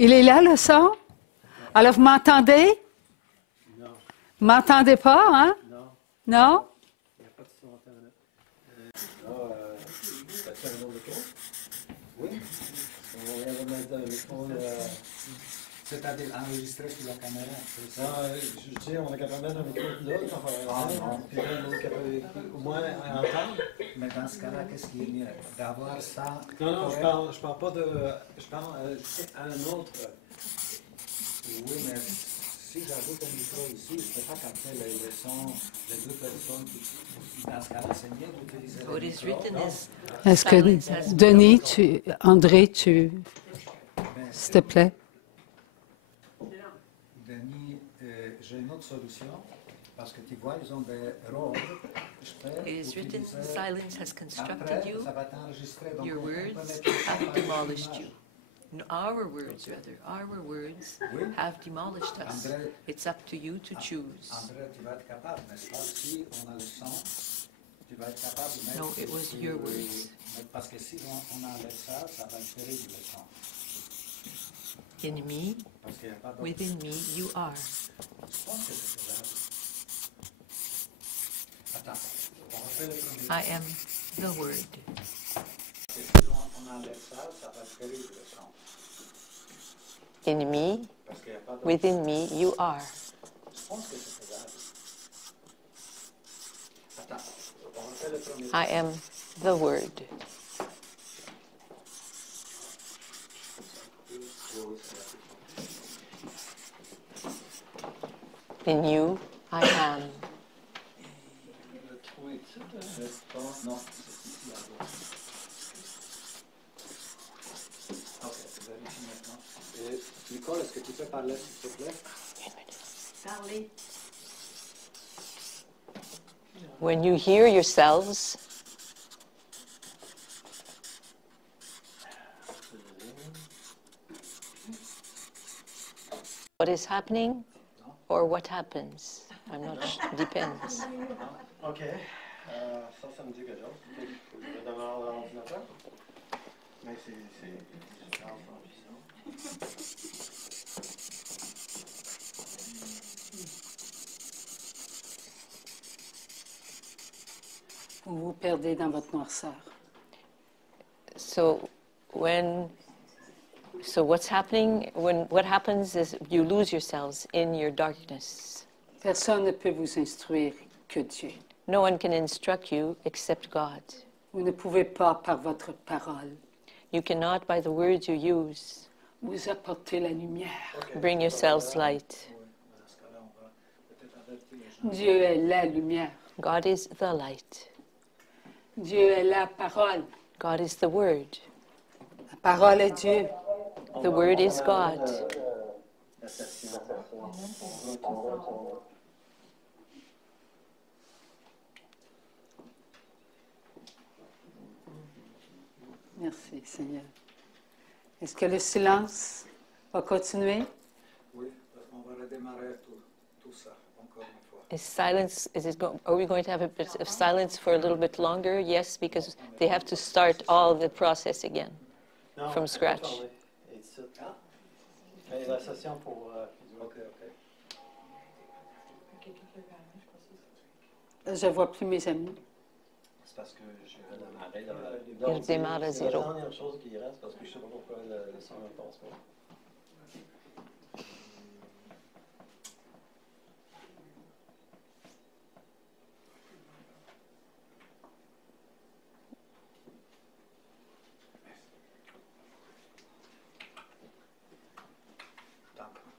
Il est là, le son? Alors, vous m'entendez? Non. Vous m'entendez pas, hein? Non. Non? Il n'y a pas de son Internet. T'as-tu un autre micro? Oui. On vient de mettre un micro. C'est-à-dire enregistré sur la caméra. Non, je dis, on est capable de mettre un micro de l'autre. Non. Puis là, on est capable au moins à entendre. Mais dans ce cas-là, qu'est-ce qui est mieux? D'avoir ça. Non, je parle pas de. Je parle à un autre. Oui, mais si j'ajoute un micro ici, je ne peux pas capter les sons des deux personnes qui, dans ce cas-là, c'est mieux d'utiliser What le is micro. written is Est-ce silence has que, Denis, André, s'il te plaît? Denis, j'ai une autre solution, parce que tu vois, ils ont des rôles. It is written, silence has constructed Après, you, ça va t'enregistrer. Donc, your on peut words mettre ça have par demolished image. you. No, our words, rather, our words have demolished us. André, It's up to you to choose. André, tu vas être capable, n'est-ce pas? Si on a le son, tu vas être capable de mettre... No, it was your words. Parce que si on enlève ça, ça va être terrible le son. In me, Parce qu'il n'y a pas d'autre... within me, you are. Je pense que c'est faisable. Attends, on refait le premier. I am the Word. Si on enlève ça, ça va être terrible le son. In me, Parce qu'il n'y a pas d'autre... within me, you are. Je pense que c'est faisable. Attends, on refait le premier. I am the Word. In you, I am. Non, c'est ici à gauche. Ok, vérifie maintenant. Nicole, est-ce que tu peux parler, s'il te plaît? Sally. When you hear yourselves, what is happening or what happens? I'm not sure. Depends. OK. Ça me dit quelque chose. Je vais devoir l'ordinateur. Mais c'est Vous vous perdez dans votre noirceur. So what's happening what happens is you lose yourselves in your darkness. Personne ne peut vous instruire que Dieu. No one can instruct you except God. Vous ne pouvez pas, par votre parole, You cannot, by the words you use, vous apporter la lumière. bring yourselves light. Dieu est la lumière. God is the light. Dieu est la parole. God is the Word. La parole est Dieu. The Word is God. Merci, Seigneur. Est-ce que le silence va continuer? Oui, on va redémarrer tout ça, encore une fois. Is silence, are we going to have a bit of silence for a little bit longer? Yes, because they have to start all the process again from scratch. Et la session pour... OK. Je ne vois plus mes amis. C'est parce que j'ai redémarré. Il démarre à zéro. C'est la dernière chose qui reste, parce que je ne sais pas pourquoi le son ne passe pas.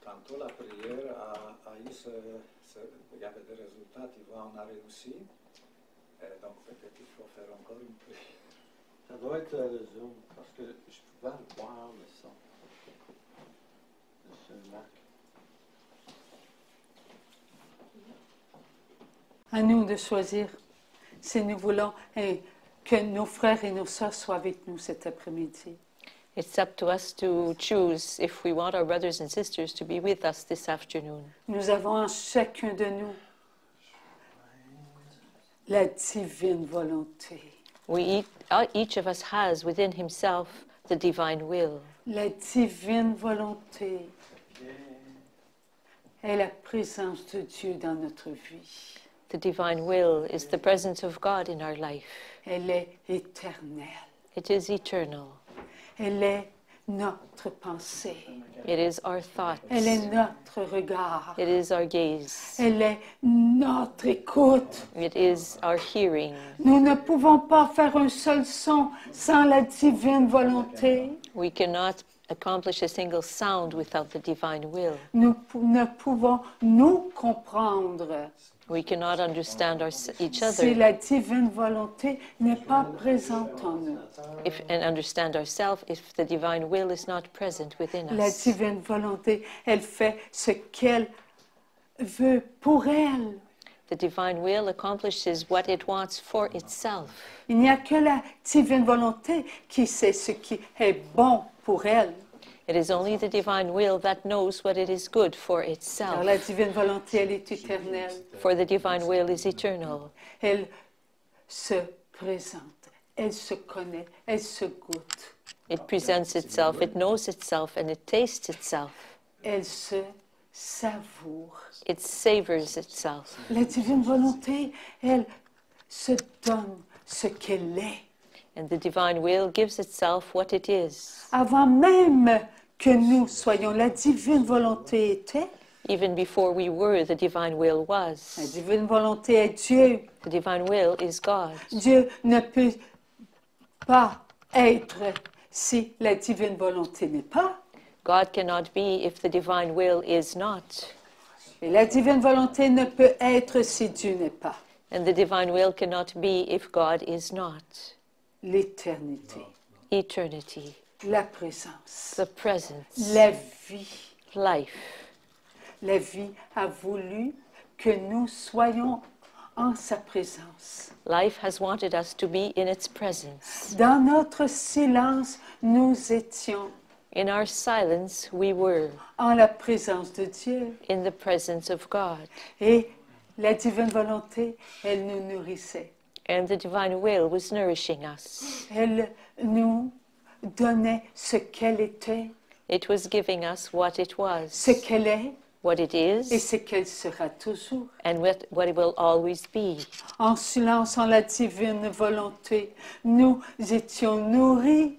Tantôt, la prière a eu il y avait des résultats, tu vois, on a réussi. Donc peut-être qu'il faut faire encore une prière. Ça doit être le Zoom, parce que je pouvais voir le son de celui-là. À nous de choisir si nous voulons que nos frères et nos sœurs soient avec nous cet après-midi. It's up to us to choose if we want our brothers and sisters to be with us this afternoon. Nous avons en chacun de nous la divine volonté. Each of us has within himself the divine will. La divine volonté est la présence de Dieu dans notre vie. The divine will is the presence of God in our life. Elle est éternelle. It is eternal. Elle est notre pensée. It is our thoughts. Elle est notre regard. It is our gaze. Elle est notre écoute. It is our hearing. Nous ne pouvons pas faire un seul son sans la divine volonté. We cannot accomplish a single sound without the divine will. Nous ne pouvons nous comprendre We cannot understand each si other la divine volonté n'est pas présente en nous. and understand ourselves if the divine will is not present within La us. divine volonté, elle fait ce qu'elle veut pour elle. The divine will accomplishes what it wants for itself. Il n'y a que la divine volonté qui sait ce qui est bon pour elle. It is only the divine will that knows what it is good for Alors itself. la divine volonté, elle est éternelle. For the divine will is eternal. Elle se présente, elle se connaît, elle se goûte, It presents itself, it knows itself, and it tastes itself. elle se savoure. It savors itself. La divine volonté, elle se donne ce qu'elle est. And the divine will gives itself what it is. Avant même que nous soyons, la divine volonté était. Even before we were, the divine will La was. divine volonté est Dieu. The divine will is God. Dieu ne peut pas être si la divine volonté n'est pas. God cannot be if the divine will is not. Et la divine volonté ne peut être si Dieu n'est pas. And the divine will cannot be if God is not. L'éternité, Eternity, la présence, the presence, la vie. life. La vie a voulu que nous soyons en sa présence. Life has wanted us to be in its presence. Dans notre silence, nous étions In our silence, we were en la présence de Dieu. in the presence of God. Et la divine volonté, elle nous nourrissait. And the divine will was nourishing us. Elle nous donnait ce qu'elle était, It was giving us what it ce was, qu'elle est what it et is, ce qu'elle sera toujours. and what it will always be. En silence, en la divine volonté, nous étions nourris.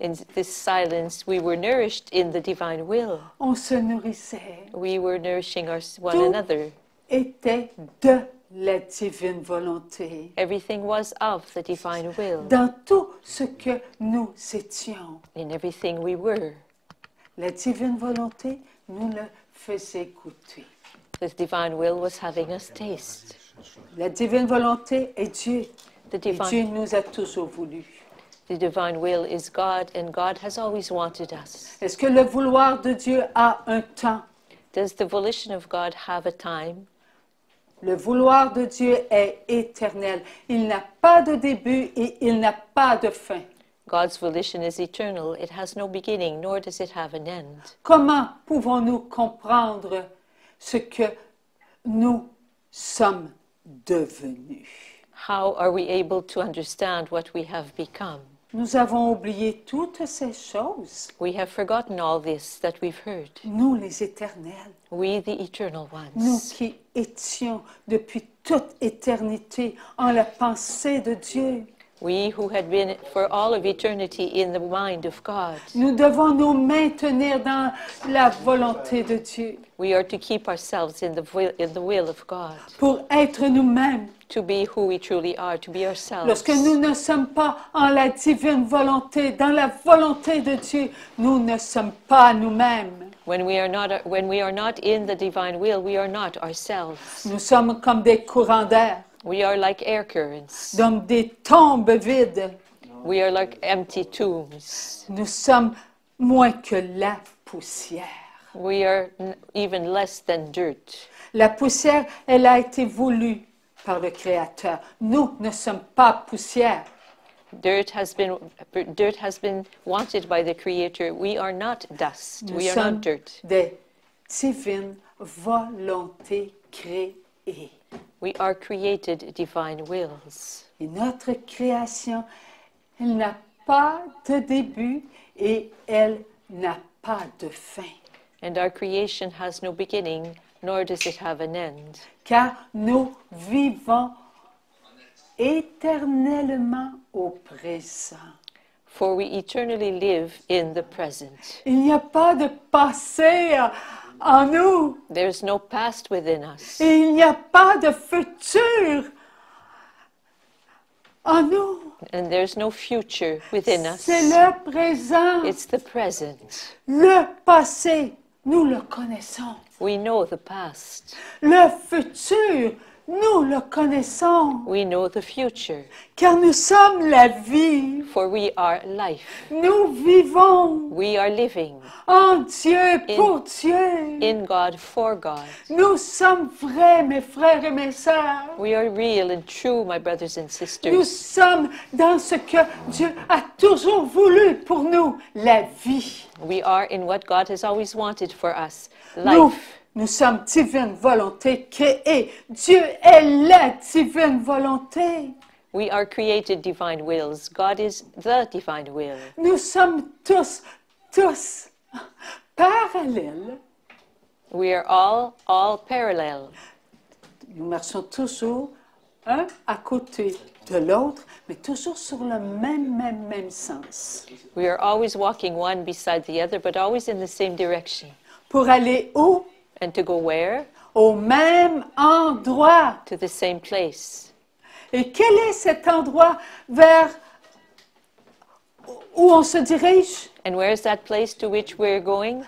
In this silence, we were nourished in the divine will. On se nourrissait. We were nourishing one Tout another. était de la divine volonté. Everything was of the divine will. Dans tout ce que nous étions, In everything we were, la divine volonté nous le faisait goûter. the divine will was having us taste. La divine volonté est Dieu. The Et Dieu divine, nous a toujours voulu. the divine will is God, and God has always wanted us. Est-ce que le vouloir de Dieu a un temps? Does the volition of God have a time? Le vouloir de Dieu est éternel. Il n'a pas de début et il n'a pas de fin. God's volition is eternal. It has no beginning, nor does it have an end. Comment pouvons-nous comprendre ce que nous sommes devenus? How are we able to understand what we have become? Nous avons oublié toutes ces choses. We have forgotten all this that we've heard. Nous, les éternels, We, the eternal nous ones, qui étions depuis toute éternité en la pensée de Dieu, we who had been for all of eternity in the mind of God, nous devons nous maintenir dans la volonté de Dieu we are to keep ourselves in the will of God, pour être nous-mêmes. to be who we truly are, to be ourselves. Lorsque nous ne sommes pas en la divine volonté, dans la volonté de Dieu, nous ne sommes pas nous-mêmes. When we are not in the divine will, we are not ourselves. Nous sommes comme des courants d'air, We are like air currents. comme des tombes vides. We are like empty tombs. Nous sommes moins que la poussière. We are even less than dirt. La poussière, elle a été voulue par le Créateur. Nous ne sommes pas poussière. Dirt has been wanted by the Creator. We are not dust. Nous We are sommes not dirt. des divines volontés créées. We are created divine wills. Et notre création, elle n'a pas de début et elle n'a pas de fin. And our creation has no beginning, nor does it have an end. Car nous vivons éternellement au présent. For we eternally live in the present. Il n'y a pas de passé en nous. There's no past within us. Et il n'y a pas de futur en nous. And there's no future within us. C'est le présent. It's the present. Le passé, nous le connaissons. We know the past. Le futur, nous le connaissons. We know the future. Car nous sommes la vie. For we are life. Nous vivons We are living en Dieu, pour Dieu. in God, for God. Nous sommes vrais, mes frères et mes sœurs. We are real and true, my brothers and Nous sisters. sommes dans ce que Dieu a toujours voulu pour nous, la vie. We are in what God has always wanted for us, Nous, life. nous sommes divine volonté créée. Dieu est la divine volonté. We are created divine wills. God is the divine will. Nous sommes tous parallèles. We are all parallel. Nous marchons toujours un à côté de l'autre, mais toujours sur le même sens. We are always walking one beside the other, but always in the same direction. Pour aller où? And to go where? Au même endroit. To the same place. Et quel est cet endroit vers où on se dirige? And where is that place to which we're going?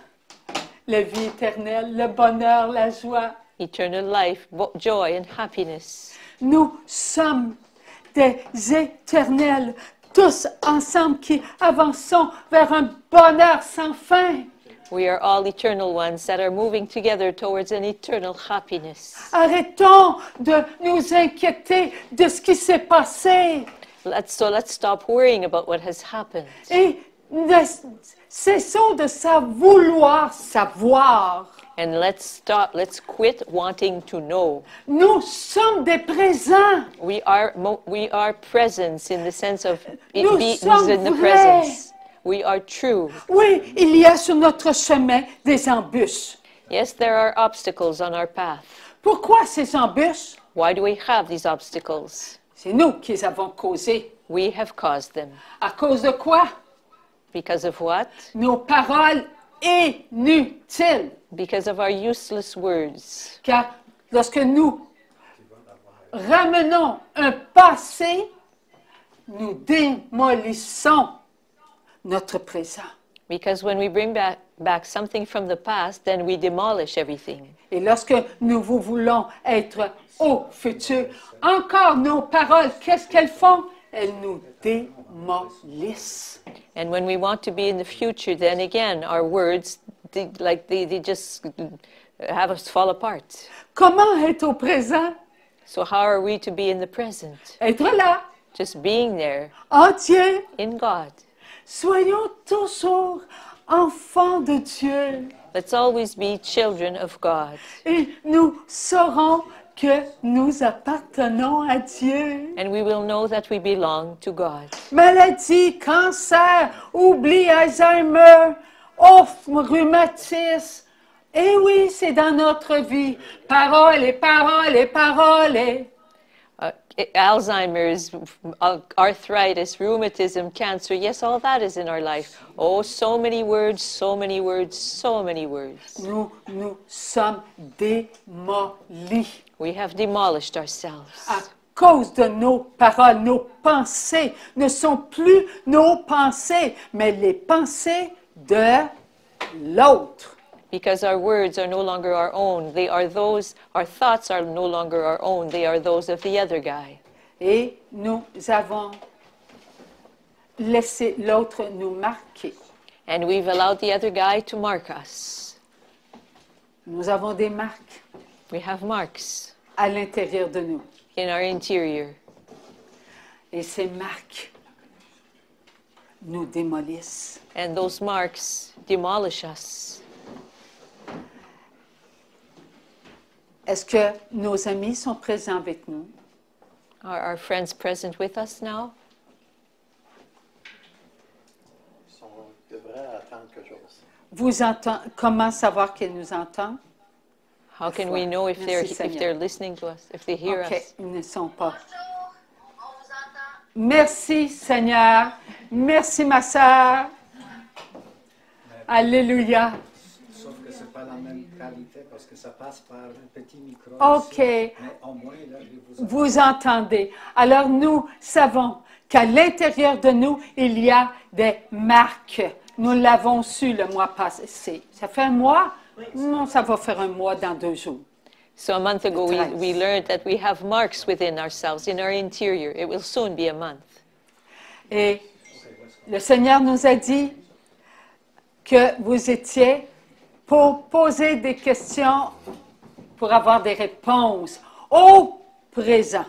La vie éternelle, le bonheur, la joie. Eternal life, joy and happiness. Nous sommes des éternels, tous ensemble qui avançons vers un bonheur sans fin. We are all eternal ones that are moving together towards an eternal happiness. Arrêtons de nous inquiéter de ce qui s'est passé Let's stop worrying about what has happened. et cessons de vouloir savoir. And let's quit wanting to know. Nous sommes des présents. We are presence in the sense of it Nous being sommes in the vrais. presence. We are true. Oui, il y a sur notre chemin des embûches. Yes, there are obstacles on our path. Pourquoi ces embûches? Why do we have these obstacles? C'est nous qui les avons causées. We have caused them. À cause de quoi? Because of what? Nos paroles inutiles. Because of our useless words. Car lorsque nous ramenons un passé, nous démolissons notre présent. Because when we bring back something from the past, then we demolish everything. Et lorsque nous voulons être au futur, encore nos paroles, qu'est-ce qu'elles font? Elles nous démolissent. And when we want to be in the future, then again, our words, they just have us fall apart. Comment être au présent? So how are we to be in the present? Être là, Just being there en Dieu. in God. Soyons toujours enfants de Dieu. Let's always be children of God. Et nous saurons que nous appartenons à Dieu. And we will know that we belong to God. Maladie, cancer, oubli, Alzheimer, rhumatisme. Et oui, c'est dans notre vie. Paroles et paroles et paroles. Alzheimer's, arthritis, rheumatism, cancer. Yes, all that is in our life. Oh, so many words, so many words, so many words. Nous sommes démolis We have demolished ourselves. à cause de nos paroles. Nos pensées ne sont plus nos pensées, mais les pensées de l'autre. Because our words are no longer our own. They are those, our thoughts are no longer our own. They are those of the other guy. Et nous avons laissé l'autre nous marquer. And we've allowed the other guy to mark us. Nous avons des marques We have marks à l'intérieur de nous. in our interior. Et ces marques nous démolissent. And those marks demolish us. Est-ce que nos amis sont présents avec nous? Are our friends present with us now? On devrait attendre que j'ose. comment savoir qu'ils nous entendent? How can we know if they're listening to us, if they hear OK, us? ils ne sont pas. Merci, Seigneur. Merci, ma sœur. Alléluia. Sauf que ce n'est pas la même qualité parce que ça passe par un petit micro. OK. Ici, mais au moins, là, je Vous entendez. Alors, nous savons qu'à l'intérieur de nous, il y a des marques. Nous l'avons su le mois passé. Ça fait un mois? Non, ça va faire un mois dans 2 jours. So a month ago, we learned that we have marks within ourselves, in our interior. It will soon be a month. Et le Seigneur nous a dit que vous étiez pour poser des questions, pour avoir des réponses au présent.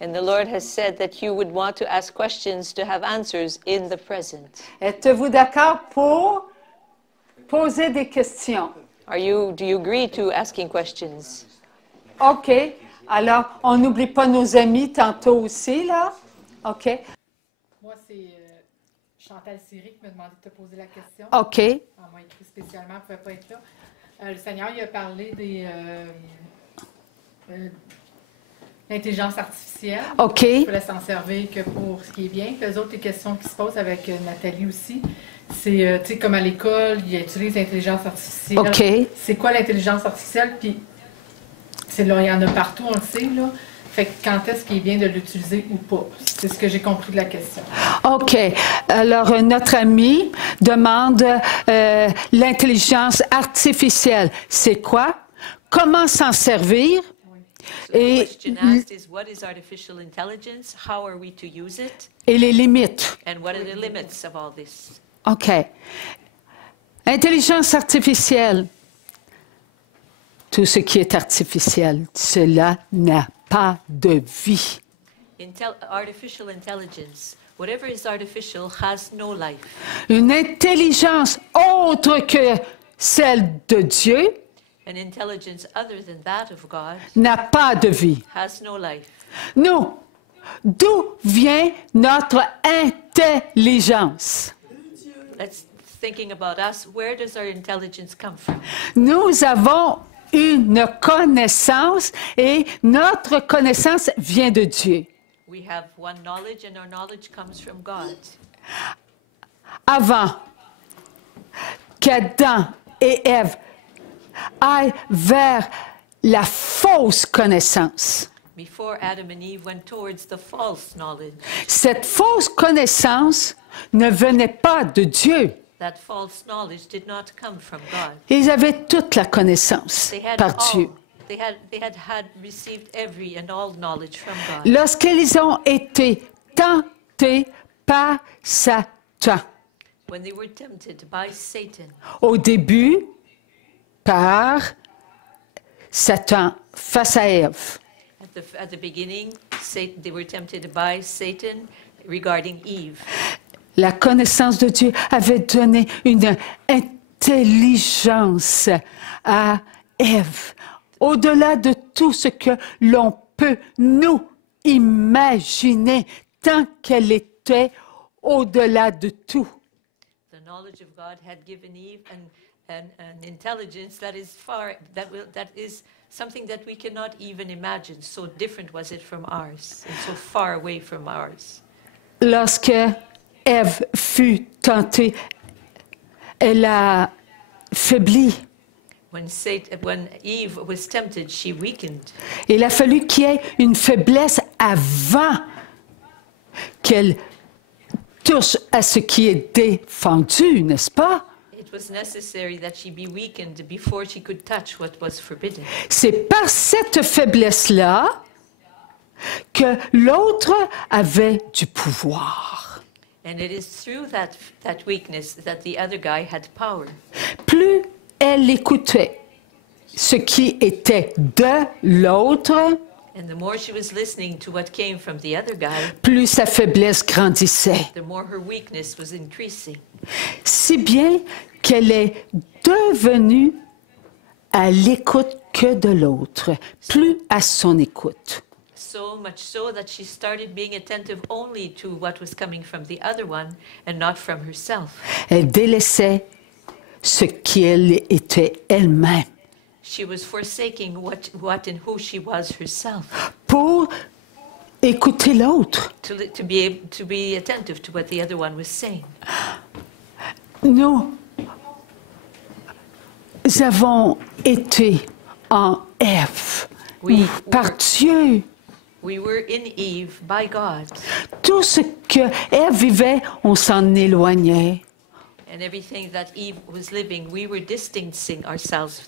And the Lord has said that you would want to ask questions to have answers in the present. Êtes-vous d'accord pour poser des questions? Do you agree to asking questions? OK. Alors, on n'oublie pas nos amis tantôt aussi, là. OK. Moi, c'est Chantal Siri qui m'a demandé de te poser la question. OK. Elle m'a écrit spécialement, elle ne pouvait pas être là. Le Seigneur, il a parlé des l'intelligence artificielle. OK. Je peux s'en servir que pour ce qui est bien. Puis les autres, les questions qui se posent avec Nathalie aussi, c'est, tu sais, comme à l'école, ils utilisent l'intelligence artificielle. OK. C'est quoi l'intelligence artificielle? Puis, c'est là, il y en a partout, on le sait, là. Fait que quand est-ce qu'il est bien de l'utiliser ou pas? C'est ce que j'ai compris de la question. OK. Alors, notre ami demande l'intelligence artificielle. C'est quoi? Comment s'en servir? So the question asked is, what is artificial intelligence? How are we to use it? Et les limites. And what are the limits of all this? OK. Intelligence artificielle. Tout ce qui est artificiel, cela n'a pas de vie. Artificial intelligence. Whatever is artificial has no life. Une intelligence autre que celle de Dieu An intelligence other than that of God n'a pas de vie. has no life. Nous, d'où vient notre intelligence? Let's thinking about us. Where does our intelligence come from? Nous avons une connaissance et notre connaissance vient de Dieu. We have one knowledge and our knowledge comes from God. Avant qu'Adam et Ève aillent vers la fausse connaissance, Before Adam and Eve went towards the false knowledge, cette fausse connaissance ne venait pas de Dieu. that false knowledge did not come from God. Ils avaient toute la connaissance They had par Dieu. They had received every and all knowledge from God. Lorsqu'ils ont été tentés par Satan, When they were tempted by Satan, au début, par Satan face à Ève. at the beginning, they were tempted by Satan regarding Eve. La connaissance de Dieu avait donné une intelligence à Ève, au-delà de tout ce que l'on peut nous imaginer, tant qu'elle était au-delà de tout. The knowledge of God had given Eve an intelligence that is that is something that we cannot even imagine. So different was it from ours, and so far away from ours. Lorsque Ève fut tentée, elle a faibli. When Eve was tempted, she weakened. Il a fallu qu'il y ait une faiblesse avant qu'elle touche à ce qui est défendu, n'est-ce pas? It was necessary that she be weakened before she could touch what was forbidden. C'est par cette faiblesse-là que l'autre avait du pouvoir. And it is through that weakness that the other guy had power. Plus elle écoutait ce qui était de l'autre, And the more she was listening to what came from the other guy, plus sa faiblesse grandissait. the more her weakness was increasing. Si bien qu'elle est devenue à l'écoute que de l'autre, plus à son écoute. So much so that she started being attentive only to what was coming from the other one and not from herself. Elle délaissait ce qu'elle était elle-même She was forsaking what and who she was herself pour écouter l'autre. to be attentive to what the other one was saying. Nous avons été en Ève par Dieu. We were in Eve by God, Tout ce que Ève vivait, on s'en éloignait. and everything that Eve was living, we were distancing ourselves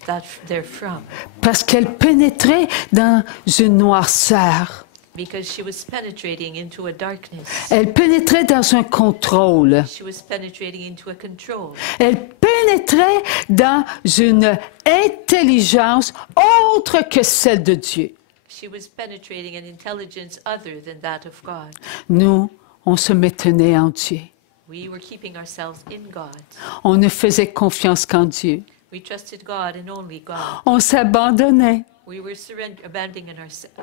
therefrom, Parce qu'elle pénétrait dans une noirceur. because she was penetrating into a darkness. Elle pénétrait dans un contrôle. She was penetrating into a control. Elle pénétrait dans une intelligence autre que celle de Dieu. She was penetrating an intelligence other than that of God. Nous, on se maintenait en Dieu. We were keeping ourselves in God. On ne faisait confiance qu'en Dieu. We trusted God and only God. On s'abandonnait. We were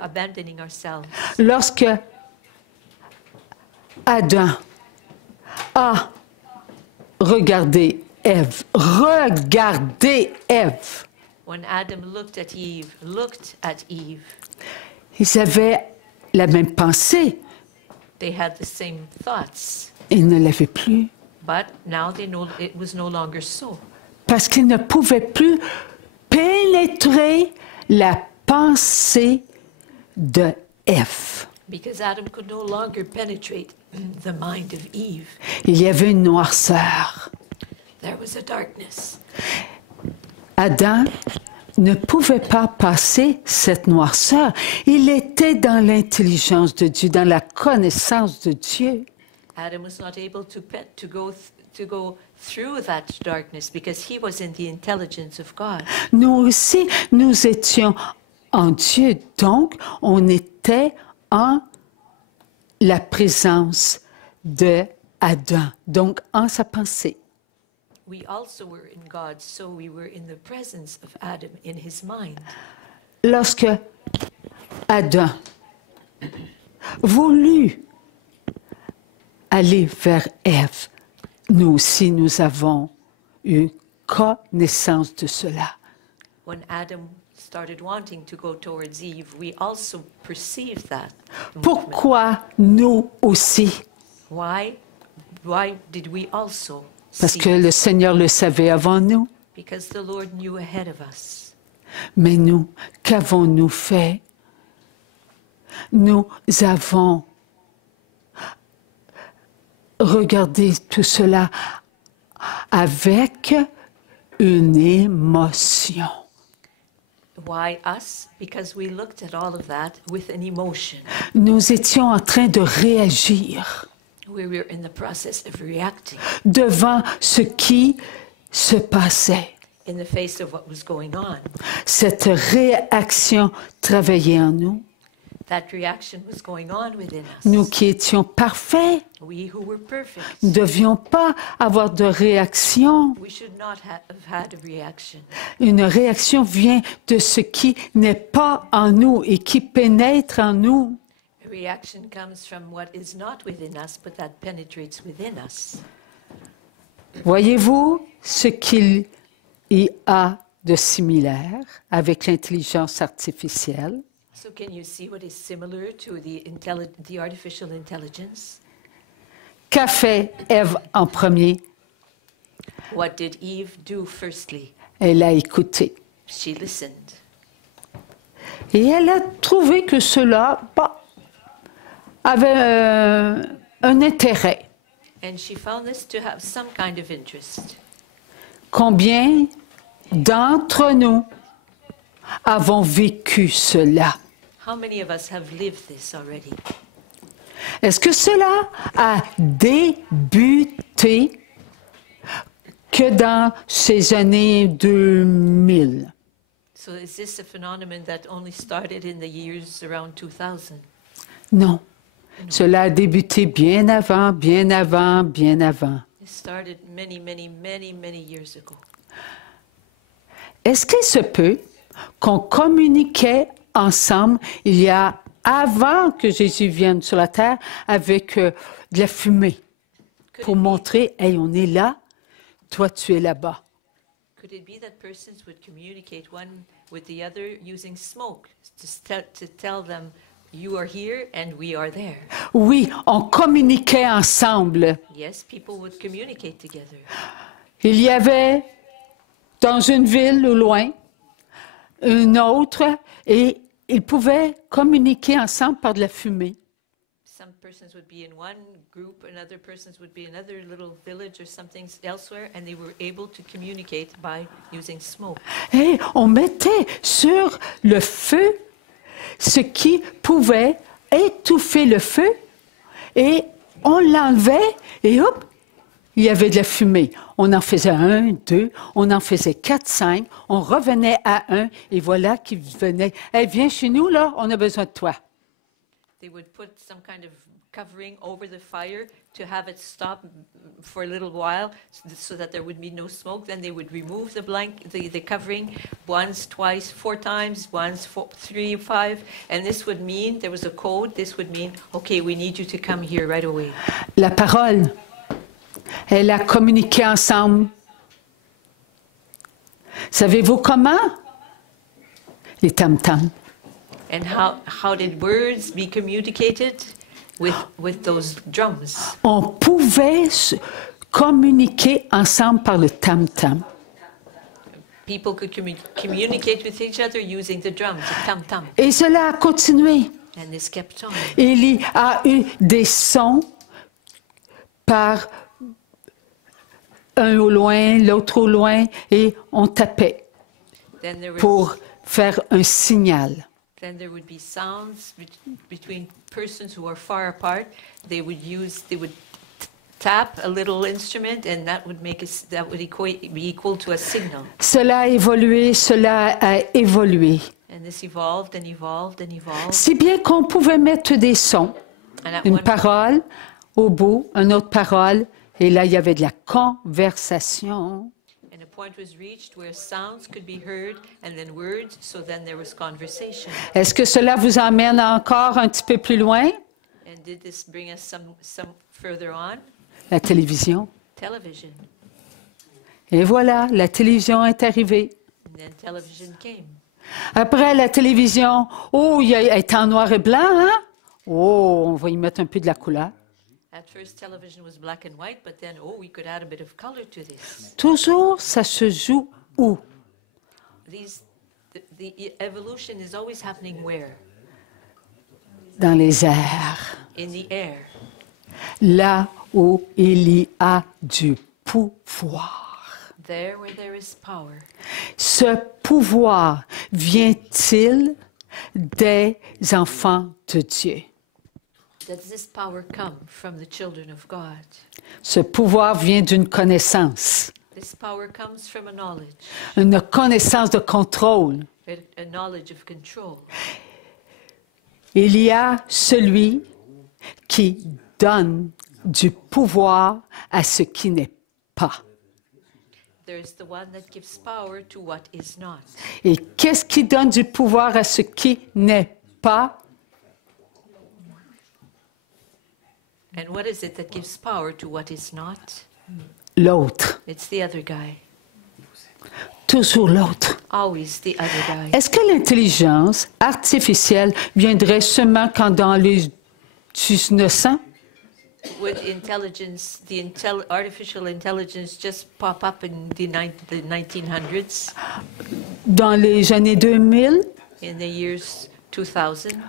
abandoning ourselves. Lorsque Adam a regardé Ève, When Adam looked at Eve, ils avaient la même pensée. they had the same thoughts. Ils ne l'avaient plus But now they know it was no longer so. parce qu'ils ne pouvaient plus pénétrer la pensée de Ève. Because Adam could no longer penetrate the mind of Eve. Il y avait une noirceur. There was a darkness. Adam ne pouvait pas passer cette noirceur. Il était dans l'intelligence de Dieu, dans la connaissance de Dieu. Adam was not able to go through that darkness because he was in the intelligence of God. Nous aussi, nous étions en Dieu, donc on était en la présence de Adam, donc en sa pensée. We also were in God, so we were in the presence of Adam in his mind. Lorsque Adam voulut aller vers Ève, nous aussi, nous avons eu connaissance de cela. When Adam started wanting to go towards Eve, we also perceived that movement. Pourquoi nous aussi? Why did we also Parce see que it? le Seigneur le savait avant nous. Because the Lord knew ahead of us. Mais nous, qu'avons-nous fait? Nous avons regardé tout cela avec une émotion. Why us? Because we looked at all of that with an emotion. Nous étions en train de réagir We were in the process of reacting devant ce qui se passait. in the face of what was going on. Cette réaction travaillait en nous. That reaction was going on within us. Nous qui étions parfaits, We who were perfect, nous ne devions pas avoir de réaction. we should not have had a reaction. Une réaction vient de ce qui n'est pas en nous et qui pénètre en nous. A reaction comes from what is not within us, but that penetrates within us. Voyez-vous ce qu'il y a de similaire avec l'intelligence artificielle? So can you see what is similar to the artificial intelligence? Qu'a fait Ève en premier? What did Eve do firstly? Elle a écouté. She listened. Et elle a trouvé que cela avait un intérêt. And she found this to have some kind of interest. Combien d'entre nous avons vécu cela? How many of us have lived this already? Est-ce que cela a débuté que dans ces années 2000? So is this a phenomenon that only started in the years around 2000? Non. Cela a débuté bien avant, bien avant, bien avant. It started many, many, many, many years ago. Est-ce qu'il se peut qu'on communiquait ensemble il y a avant que Jésus vienne sur la terre avec de la fumée pour montrer, hey, on est là, toi tu es là-bas. Could it be that persons would communicate one with the other using smoke to tell them, you are here and we are there? Oui, on communiquait ensemble. Yes, people would communicate together. Il y avait, dans une ville au loin, une autre, et ils pouvaient communiquer ensemble par de la fumée. Some persons would be in one group, and other persons would be in another little village or something elsewhere, and they were able to communicate by using smoke. Et on mettait sur le feu ce qui pouvait étouffer le feu, et on l'enlevait, et hop, il y avait de la fumée. On en faisait 1, 2, on en faisait 4, 5, on revenait à 1, et voilà qu'il venait. « Hey, viens chez nous, là, on a besoin de toi. » They would put some kind of covering over the fire to have it stop for a little while so that there would be no smoke. Then they would remove the covering once, twice, 4 times, once, 4, 3, 5. And this would mean, there was a code, this would mean, okay, we need you to come here right away. La parole, elle a communiqué ensemble. Savez-vous comment? Les tam-tams. And how did words be communicated? With those drums. On pouvait communiquer ensemble par le tam-tam. People could communicate with each other using the drums, the tam-tam. Et cela a continué. And this kept on. Il y a eu des sons par un au loin, l'autre au loin, et on tapait pour faire un signal. Then there would be sounds between persons who are far apart. They would tap a little instrument, and that would be equal to a signal. Cela a évolué, cela a évolué. And this evolved and evolved and evolved. Si bien qu'on pouvait mettre des sons, une parole au bout, une autre parole, et là il y avait de la conversation. And a point was reached where sounds could be heard and then words, so then there was conversation. Est-ce que cela vous emmène encore un petit peu plus loin? And did this bring us some further on? La télévision. Television. Et voilà, la télévision est arrivée. And then television came. Après la télévision, oh, il est en noir et blanc, hein? Oh, on va y mettre un peu de la couleur. At first, television was black and white, but then, we could add a bit of color to this. Toujours, ça se joue où? The evolution is always happening where? Dans les airs. In the air. Là où il y a du pouvoir. There where there is power. Ce pouvoir vient-il des enfants de Dieu? Does this power come from the children of God? Ce pouvoir vient d'une connaissance. This power comes from a knowledge. Une connaissance de contrôle. A knowledge of control. Il y a celui qui donne du pouvoir à ce qui n'est pas. There's the one that gives power to what is not. Et qu'est-ce qui donne du pouvoir à ce qui n'est pas? And what is it that gives power to what is not? L'autre. It's the other guy. Toujours l'autre. Always the other guy. Est-ce que l'intelligence artificielle viendrait seulement quand dans les 1900? Would intelligence, artificial intelligence just pop up in the 1900s? Dans les années 2000? In the years 2000?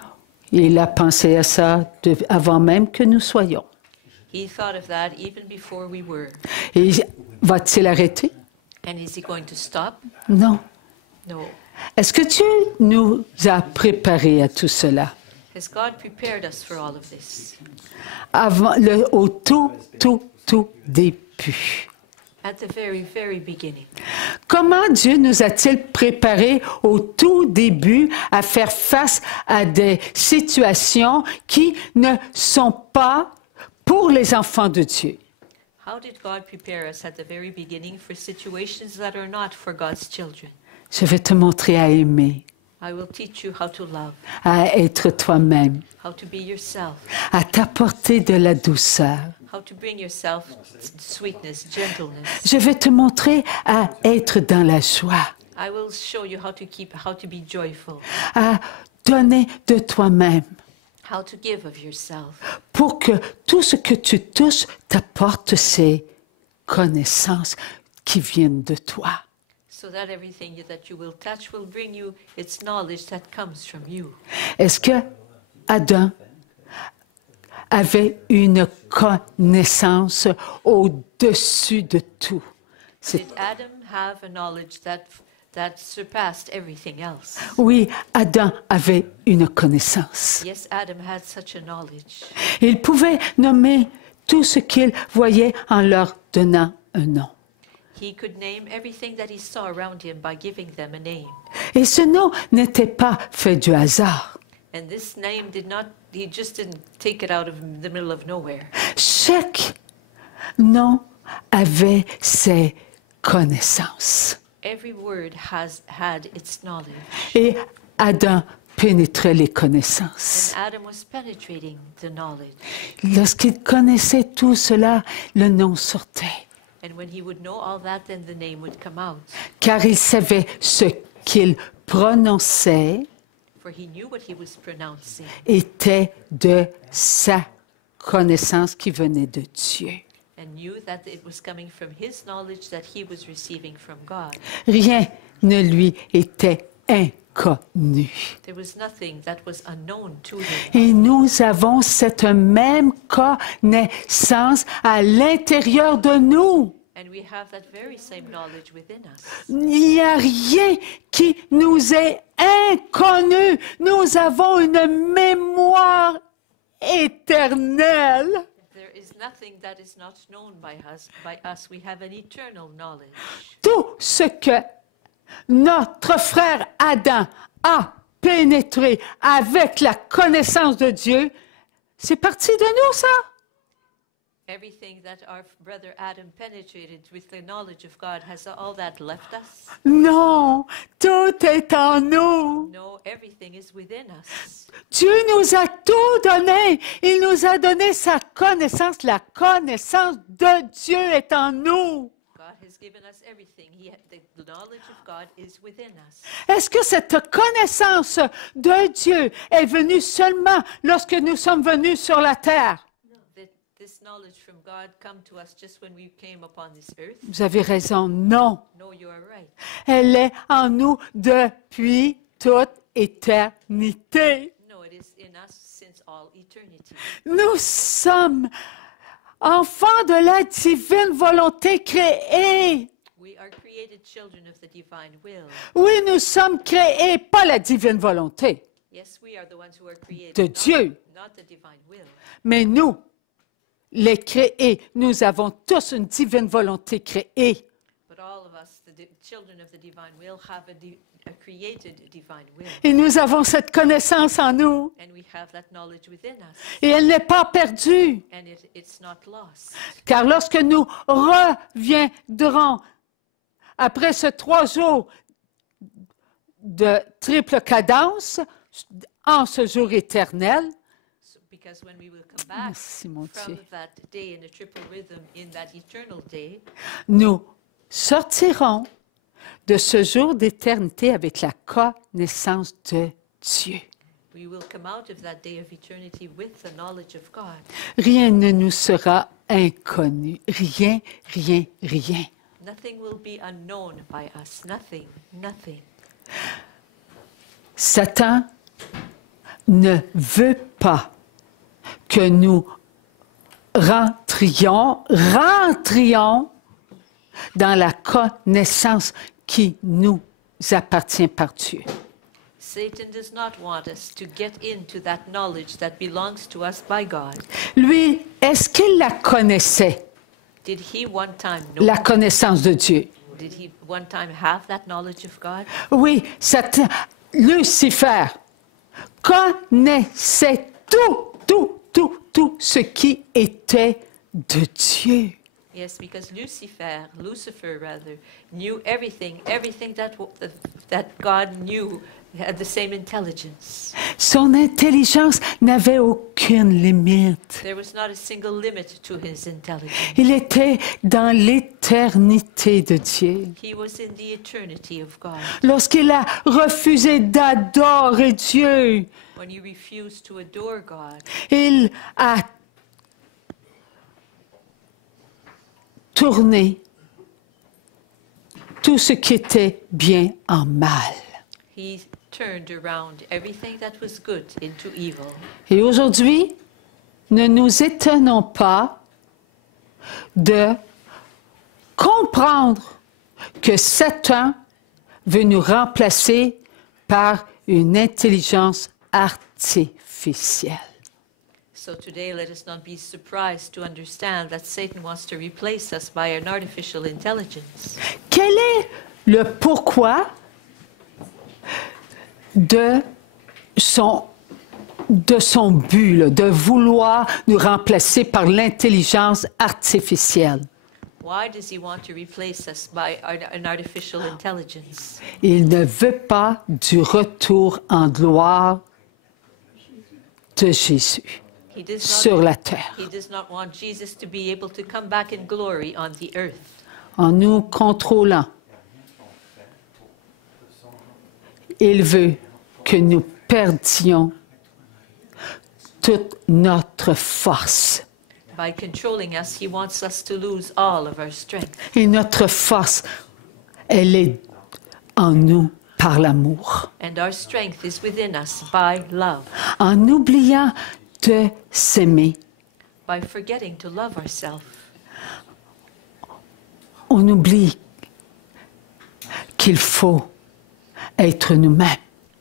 Il a pensé à ça avant même que nous soyons. He thought of that even before we were. Et va-t-il arrêter? And is he going to stop? Non. No. Est-ce que Dieu nous a préparés à tout cela? Has God prepared us for all of this? Au tout début. At the very, very beginning. Comment Dieu nous a-t-il préparés au tout début à faire face à des situations qui ne sont pas pour les enfants de Dieu? How did God prepare us at the very beginning for situations that are not for God's children? Je vais te montrer à aimer. I will teach you how to love, à être toi-même, how to be yourself, à t'apporter de la douceur. how to bring yourself sweetness, gentleness. Je vais te montrer à être dans la joie, I will show you how to be joyful, à donner de toi-même, how to give of yourself, pour que tout ce que tu touches t'apporte ces connaissances qui viennent de toi. so that everything that you will touch will bring you its knowledge that comes from you. Est-ce que Adam avait une connaissance au-dessus de tout? Did Adam have a knowledge that surpassed everything else? Oui, Adam avait une connaissance. Yes, Adam had such a knowledge. Il pouvait nommer tout ce qu'il voyait en leur donnant un nom. He could name everything that he saw around him by giving them a name. Et ce nom n'était pas fait du hasard. And this name he just didn't take it out of the middle of nowhere. Chaque nom avait ses connaissances. Every word had its knowledge. Et Adam pénétrait les connaissances. And Adam was penetrating the knowledge. Lorsqu'il connaissait tout cela, le nom sortait. And when he would know all that, then the name would come out. Car il savait ce qu'il prononçait For he knew what he was pronouncing. était de sa connaissance qui venait de Dieu. And knew that it was coming from his knowledge that he was receiving from God. Rien ne lui était inconnu. There was nothing that was unknown to him. Et nous avons cette même connaissance à l'intérieur de nous. And we have that very same knowledge within us. Il n'y a rien qui nous est inconnu. Nous avons une mémoire éternelle. There is nothing that is not known by us. We have an eternal knowledge. Tout ce que notre frère Adam a pénétré avec la connaissance de Dieu, c'est parti de nous, ça. Everything that our brother Adam penetrated with the knowledge of God, has all that left us? Non, tout est en nous. No, everything is within us. Dieu nous a tout donné. Il nous a donné sa connaissance. La connaissance de Dieu est en nous. God has given us everything. The knowledge of God is within us. Est-ce que cette connaissance de Dieu est venue seulement lorsque nous sommes venus sur la terre? This knowledge from God come to us just when we came upon this earth? Vous avez raison, non. No, you are right. Elle est en nous depuis toute éternité. No, it is in us since all eternity. Nous sommes enfants de la divine volonté créée. We are created children of the divine will. Oui, nous sommes créés, pas la divine volonté Yes, we are the ones who are created, de Dieu, not the divine will. mais nous, les créés, nous avons tous une divine volonté créée. But all of us, the children of the divine will, have a created divine will. Et nous avons cette connaissance en nous. And we have that knowledge within us. Et elle n'est pas perdue. And it's not lost. Car lorsque nous reviendrons après ces 3 jours de triple cadence, en ce jour éternel, Because when we will come back merci mon from Dieu, that day in a triple rhythm, in that eternal day, nous sortirons de ce jour d'éternité avec la connaissance de Dieu. we will come out of that day of eternity with the knowledge of God. Rien ne nous sera inconnu. Rien, rien, rien. Nothing will be unknown by us. Nothing, nothing. Satan ne veut pas que nous rentrions dans la connaissance qui nous appartient par Dieu. Satan does not want us to get into that knowledge that belongs to us by God. Lui, est-ce qu'il la connaissait, Did he one time know? la connaissance de Dieu? Did he one time have that knowledge of God? Oui, Satan, Lucifer connaissait tout ce qui était de Dieu. Yes, because Lucifer rather, knew everything that God knew had the same intelligence. Son intelligence n'avait aucune limite. There was not a single limit to his intelligence. Il était dans l'éternité de Dieu. He was in the eternity of God. Lorsqu'il a refusé d'adorer Dieu, When he refused to adore God, il a tourné tout ce qui était bien en mal. he turned around everything that was good into evil. Et aujourd'hui, ne nous étonnons pas de comprendre que Satan veut nous remplacer par une intelligence artificielle. So today, let us not be surprised to understand that Satan wants to replace us by an artificial intelligence. Quel est le pourquoi de son but, là, de vouloir nous remplacer par l'intelligence artificielle? Why does he want to replace us by an artificial intelligence? Il ne veut pas du retour en gloire de Jésus He does sur not, la terre. he does not want Jesus to be able to come back in glory on the earth. En nous contrôlant, il veut que nous perdions toute notre force. By controlling us, he wants us to lose all of our strength. Et notre force, elle est en nous par l'amour. And our strength is within us by love, En oubliant de s'aimer, by forgetting to love ourselves. on oublie qu'il faut être nous-mêmes.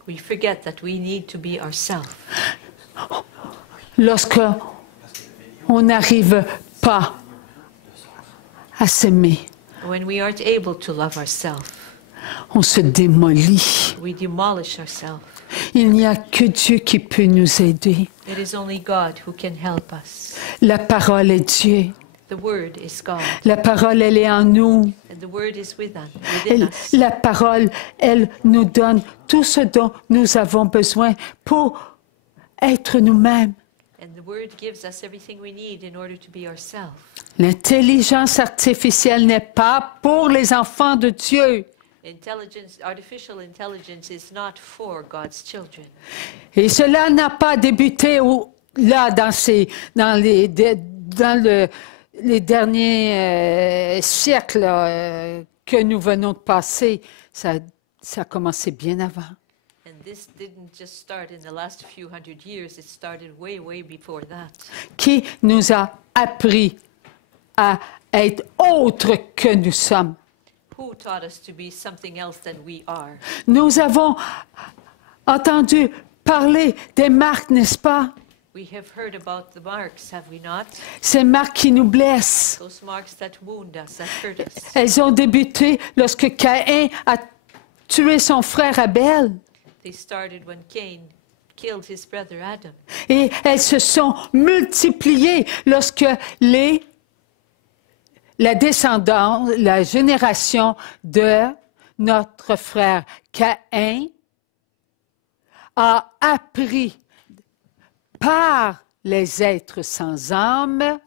We forget that we need to be ourselves. Lorsque on n'arrive pas à s'aimer, When we aren't able to love ourselves, on se démolit. we demolish ourselves. Il n'y a que Dieu qui peut nous aider. It is only God who can help us. La parole est Dieu. The Word is God, La parole, elle est en nous. and the Word is within us. La parole, elle nous donne tout ce dont nous avons besoin pour être nous-mêmes. And the Word gives us everything we need in order to be ourselves. L'intelligence artificielle n'est pas pour les enfants de Dieu. Artificial intelligence is not for God's children. Et cela n'a pas débuté là dans les derniers siècles que nous venons de passer. Ça a commencé bien avant. And this didn't just start in the last few hundred years, it started way, way before that. Qui nous a appris à être autres que nous sommes. Who taught us to be something else than we are? Nous avons entendu parler des marques, n'est-ce pas? We have heard about the marks, have we not? Ces marques qui nous blessent. Those marks that wound us, that hurt us. Elles ont débuté lorsque Caïn a tué son frère Abel. They started when Cain killed his brother Adam. Et elles se sont multipliées lorsque la descendance, la génération de notre frère Caïn a appris par les êtres sans âme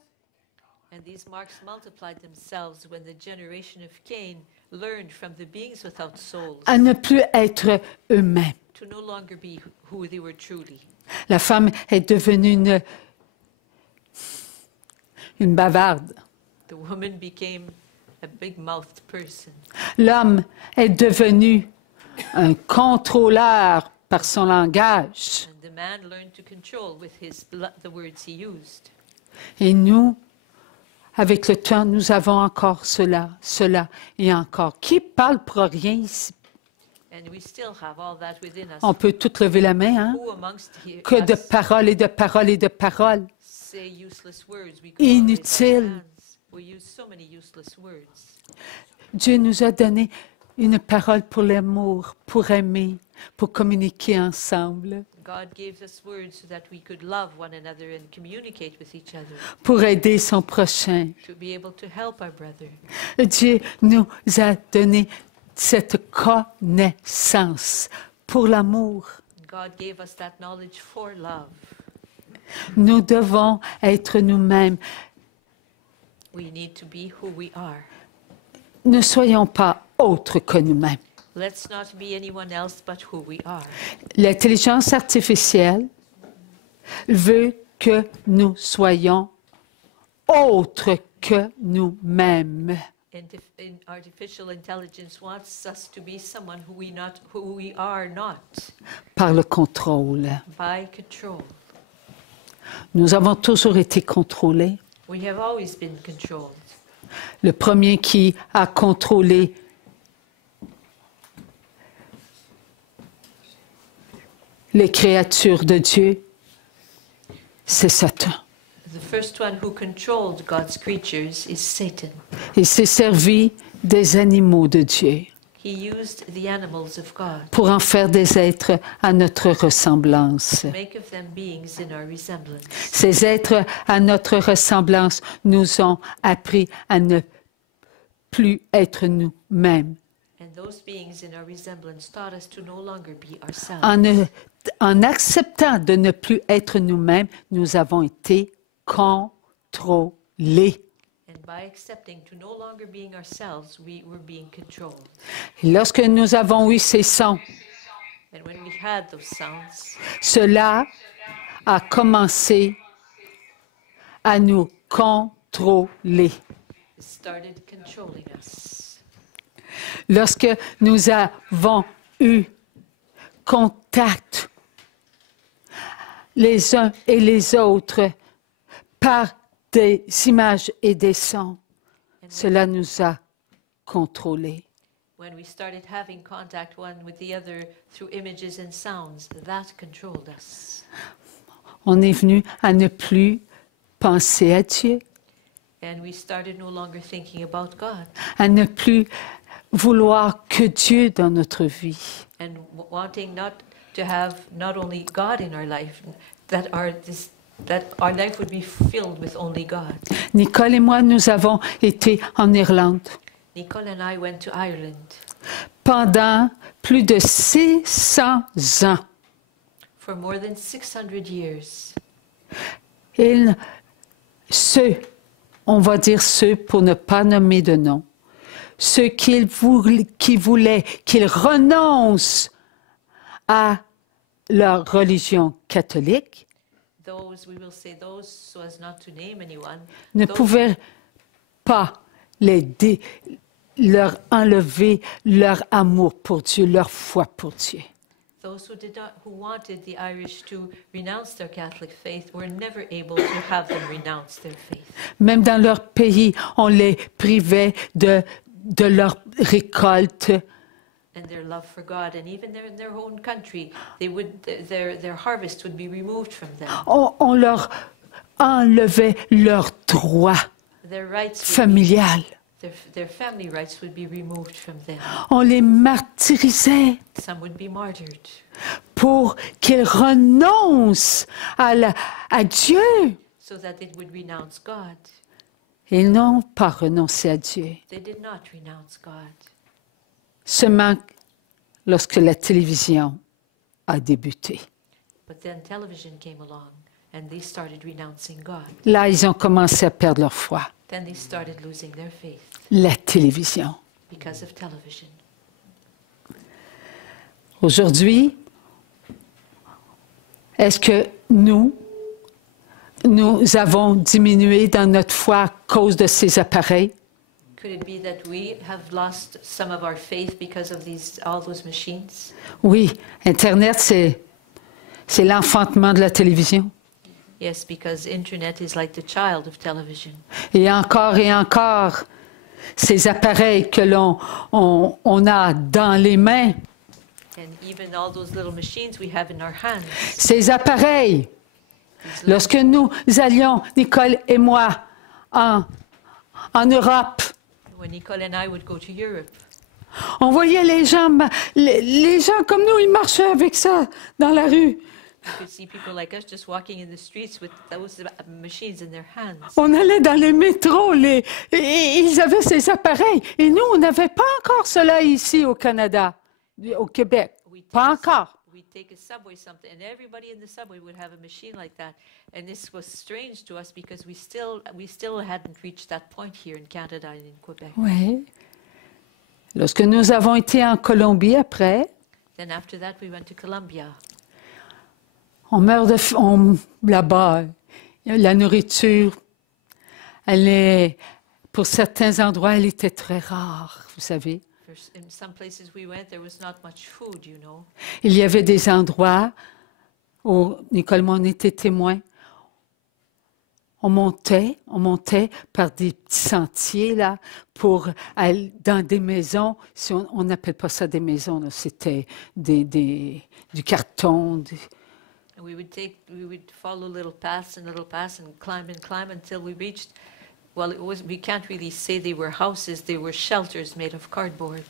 And these marks multiplied themselves when the generation of Cain learned from the beings without souls à ne plus être eux-mêmes. to no longer be who they were truly. La femme est devenue une bavarde. The woman became a big-mouthed person. L'homme est devenu un contrôleur par son langage. And the man learned to control with the words he used. Et nous, avec le temps, nous avons encore cela et encore. Qui parle pour rien ici? And we still have all that within us. On peut tout lever la main, hein? Who amongst Que de us paroles et de paroles et de paroles. say useless words? We Inutile. We use so many useless words. Dieu nous a donné une parole pour l'amour, pour aimer, pour communiquer ensemble, God gave us words so that we could love one another and communicate with each other, pour aider son prochain. to be able to help our brother. Dieu nous a donné cette connaissance pour l'amour. God gave us that knowledge for love. Nous devons être nous-mêmes. We need to be who we are. Ne soyons pas autres que nous-mêmes. Let's not be anyone else but who we are. L'intelligence artificielle veut que nous soyons autres que nous-mêmes. Artificial intelligence wants us to be someone who we are not. Par le contrôle. By control. Nous avons toujours été contrôlés. We have always been controlled. Le premier qui a contrôlé les créatures de Dieu, c'est Satan. The first one who controlled God's creatures is Satan. Il s'est servi des animaux de Dieu He used the animals of God pour en faire des êtres à notre ressemblance. to make of them beings in our resemblance. Ces êtres à notre ressemblance nous ont appris à ne plus être nous-mêmes. And those beings in our resemblance taught us to no longer be ourselves. En acceptant de ne plus être nous-mêmes, nous avons été contrôlés. And by accepting to no longer being ourselves, we were being controlled. Et lorsque nous avons eu ces sons, And when we had those sounds, cela a commencé à nous contrôler. it started controlling us. Lorsque nous avons eu contact les uns et les autres par des images et des sons, cela nous a contrôlés. When we started having contact one with the other through images and sounds, that controlled us. On est venu à ne plus penser à Dieu, And we started no longer thinking about God à ne plus vouloir que Dieu dans notre vie. and wanting not to have not only God in our life, that our life would be filled with only God. Nicole et moi, nous avons été en Irlande Nicole and I went to Ireland pendant plus de 600 ans. for more than 600 years. Et on va dire ceux pour ne pas nommer de nom, ceux qui voulaient qu'ils renoncent à leur religion catholique, Those, we will say those so as not to name anyone, ne those- pouvaient pas leur enlever leur amour pour Dieu, leur foi pour Dieu. Those who wanted the Irish to renounce their Catholic faith were never able to have them renounce their faith. Même dans leur pays, on les privait de leur récolte. And their love for God, and even in their own country, their harvest would be removed from them. On leur enlevait leurs droits Their rights, familiales. their family rights would be removed from them. On les martyrisait Some would be martyred pour qu'ils renoncent à Dieu. so that they would renounce God. Ils n'ont pas renoncé à Dieu. They did not renounce God. Seulement lorsque la télévision a débuté. But then television came along, and they started renouncing God. Là, ils ont commencé à perdre leur foi. Then they started losing their faith La télévision. because of television. Aujourd'hui, est-ce que nous avons diminué dans notre foi à cause de ces appareils? Could it be that we have lost some of our faith because of all those machines? Oui, Internet, c'est l'enfantement de la télévision. Yes, because internet is like the child of television. Et encore, ces appareils que on a dans les mains, And even all those little machines we have in our hands. ces appareils, lorsque nous allions, Nicole et moi, en Europe, When Nicole and I would go to Europe, on voyait les gens comme nous, ils marchaient avec ça dans la rue. you could see people like us just walking in the streets with those machines in their hands. On allait dans les métros, et ils avaient ces appareils. Et nous, on n'avait pas encore cela ici au Canada, au Québec. Pas encore. We'd take a subway something, and everybody in the subway would have a machine like that. And this was strange to us because we still hadn't reached that point here in Canada and in Quebec. Oui. Lorsque nous avons été en Colombie après, Then after that, we went to Colombia. on meurt là-bas. La nourriture, pour certains endroits, elle était très rare, vous savez. In some places we went, there was not much food, you know. Il y avait des endroits où, Nicole, on était témoins. On montait par des petits sentiers, là, pour aller dans des maisons. Si on n'appelle pas ça des maisons, là, c'était du carton. And we would follow little paths and climb until we reached, well, we can't really say they were houses, they were shelters made of cardboard.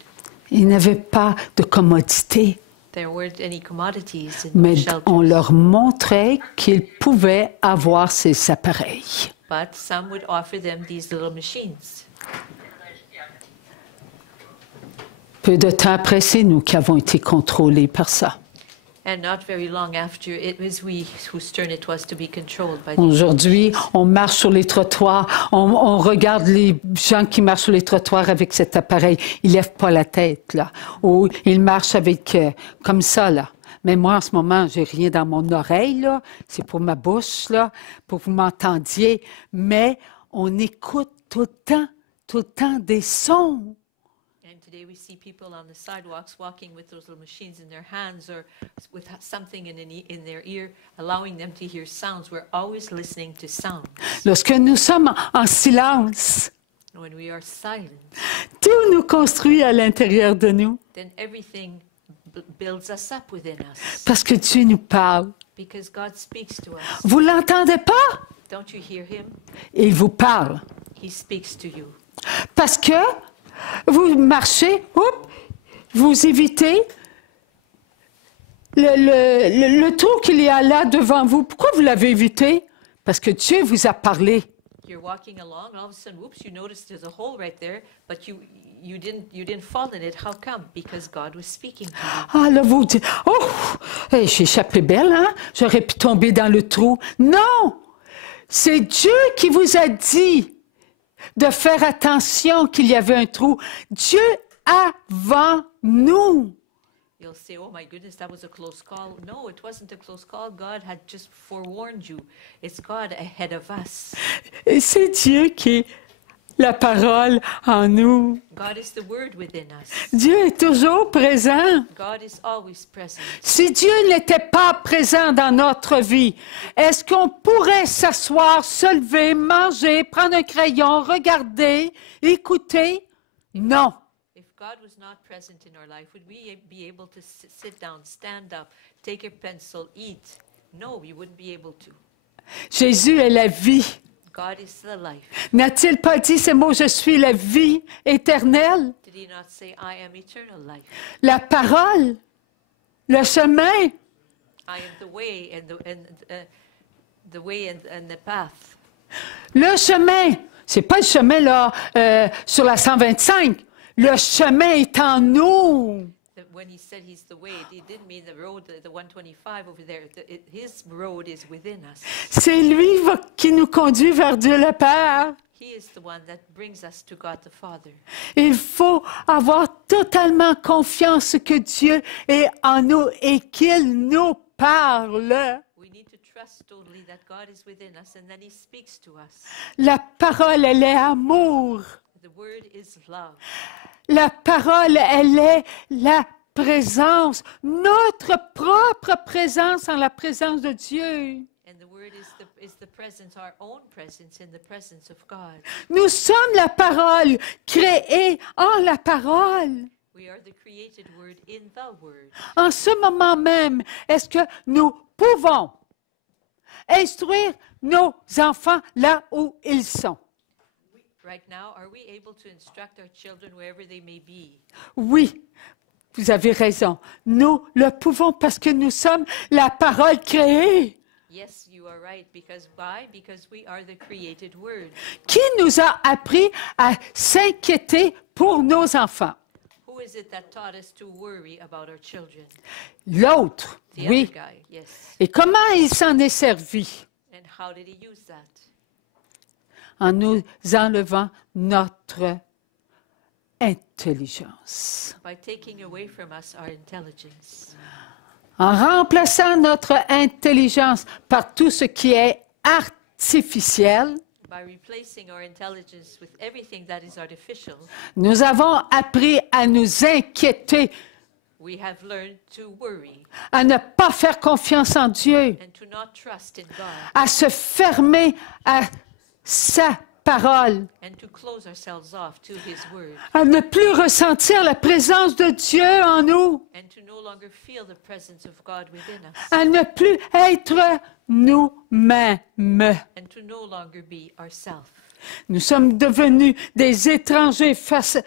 Ils n'avaient pas de commodité. There weren't any commodities in Mais the shelters. on leur montrait qu'ils pouvaient avoir ces appareils. But some would offer them these little machines. Peu de temps après, c'est nous qui avons été contrôlés par ça. And not very long after, it was we whose turn it was to be controlled by these. Aujourd'hui, on marche sur les trottoirs, on regarde les gens qui marchent sur les trottoirs avec cet appareil. Ils ne lèvent pas la tête, là. Ou ils marchent avec, comme ça, là. Mais moi, en ce moment, j'ai rien dans mon oreille, là. C'est pour ma bouche, là, pour que vous m'entendiez. Mais on écoute tout le temps des sons. And today we see people on the sidewalks walking with those little machines in their hands or with something in their ear, allowing them to hear sounds. We're always listening to sounds. Lorsque nous sommes en silence, When we are silent, tout nous construit à l'intérieur de nous. then everything builds us up within us. Parce que Dieu nous parle. Because God speaks to us. Vous l'entendez pas? Don't you hear him? Il vous parle. He speaks to you. Parce que vous marchez, vous évitez le trou qu'il y a là devant vous. Pourquoi vous l'avez évité? Parce que Dieu vous a parlé. You're walking along, and all of a sudden, whoops! You notice there's a hole right there, but you didn't fall in it. How come? Because God was speaking to you. Ah, là, vous dites, oh, hey, j'ai échappé belle, hein? J'aurais pu tomber dans le trou. Non! C'est Dieu qui vous a dit de faire attention qu'il y avait un trou. Dieu avant nous. You'll say, "Oh my goodness, that was a close call." No, it wasn't a close call. God had just forewarned you. It's God ahead of us. Et c'est Dieu qui est la parole en nous. God is the Word within us. Dieu est toujours présent. God is always present. Si Dieu n'était pas présent dans notre vie, est-ce qu'on pourrait s'asseoir, se lever, manger, prendre un crayon, regarder, écouter? Non. If God was not present in our life, would we be able to sit down, stand up, take a pencil, eat? No, we wouldn't be able to. Jésus est la vie. God is the life. N'a-t-il pas dit ces mots, je suis la vie éternelle? Did he not say, "I am eternal life"? La parole, le chemin. I am the way the way and the path. Le chemin, c'est pas le chemin là sur la 125. Le chemin est en nous. When he said he's the way, he didn't mean the road, the 125 over there. His road is within us. C'est lui qui nous conduit vers Dieu le Père. He is the one that brings us to God the Father. Il faut avoir totalement confiance que Dieu est en nous et qu'il nous parle. We need to trust totally that God is within us and that he speaks to us. La parole, elle est amour. The word is love. La parole, elle est la présence, notre propre présence en la présence de Dieu. And the word is the presence, our own presence in the presence of God. Nous sommes la parole, créée en la parole. We are the created word in the word. En ce moment même, est-ce que nous pouvons instruire nos enfants là où ils sont? Right now, are we able to instruct our children wherever they may be? Oui, vous avez raison. Nous le pouvons parce que nous sommes la parole créée. Yes, you are right. Because why? Because we are the created word. Qui nous a appris à s'inquiéter pour nos enfants? Who Who is it that taught us to worry about our children? L'autre, The oui. other guy, yes. Et comment il s'en est servi? And how did he use that? En nous enlevant notre intelligence. By taking away from us our intelligence. En remplaçant notre intelligence par tout ce qui est artificiel, By replacing our intelligence with everything that is artificial, nous avons appris à nous inquiéter, we have learned to worry à ne pas faire confiance en Dieu, and to not trust in God à se fermer à sa parole, and to close ourselves off to His Word à ne plus ressentir la présence de Dieu en nous, and to no longer feel the presence of God within us à ne plus être nous-mêmes. and to no longer be ourselves. Nous sommes devenus des étrangers face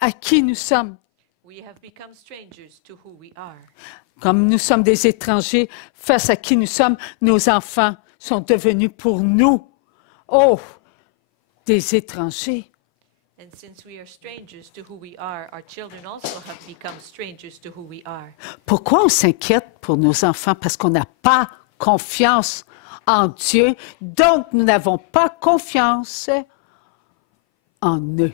à qui nous sommes. We have become strangers to who we are. Comme nous sommes des étrangers face à qui nous sommes, nos enfants sont devenus pour nous, des étrangers. And since we are strangers to who we are, our children also have become strangers to who we are. Pourquoi on s'inquiète pour nos enfants? Parce qu'on n'a pas confiance en Dieu, donc nous n'avons pas confiance en eux.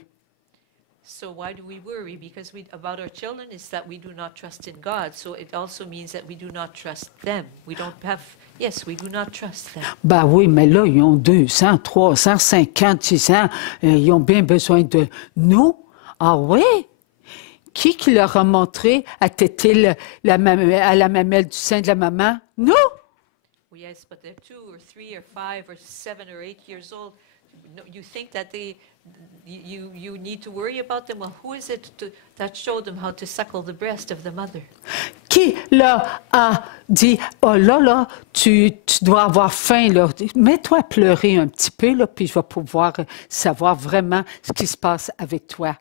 So why do we worry? Because about our children is that we do not trust in God. So it also means that we do not trust them. We don't have, yes, we do not trust them. Ben oui, mais là, ils ont 200, 300, 50, 6 ans. Ils ont bien besoin de nous. Ah oui? Qui leur a montré à téter à la mamelle du sein de la maman? Nous? Well, yes, but they're 2 or 3 or 5 or 7 or 8 years old. No, you think that you need to worry about them? Well, who is it that showed them how to suckle the breast of the mother? Qui leur a dit, oh là, tu dois avoir faim, là. Mets-toi à pleurer un petit peu, là, puis je vais pouvoir savoir vraiment ce qui se passe avec toi.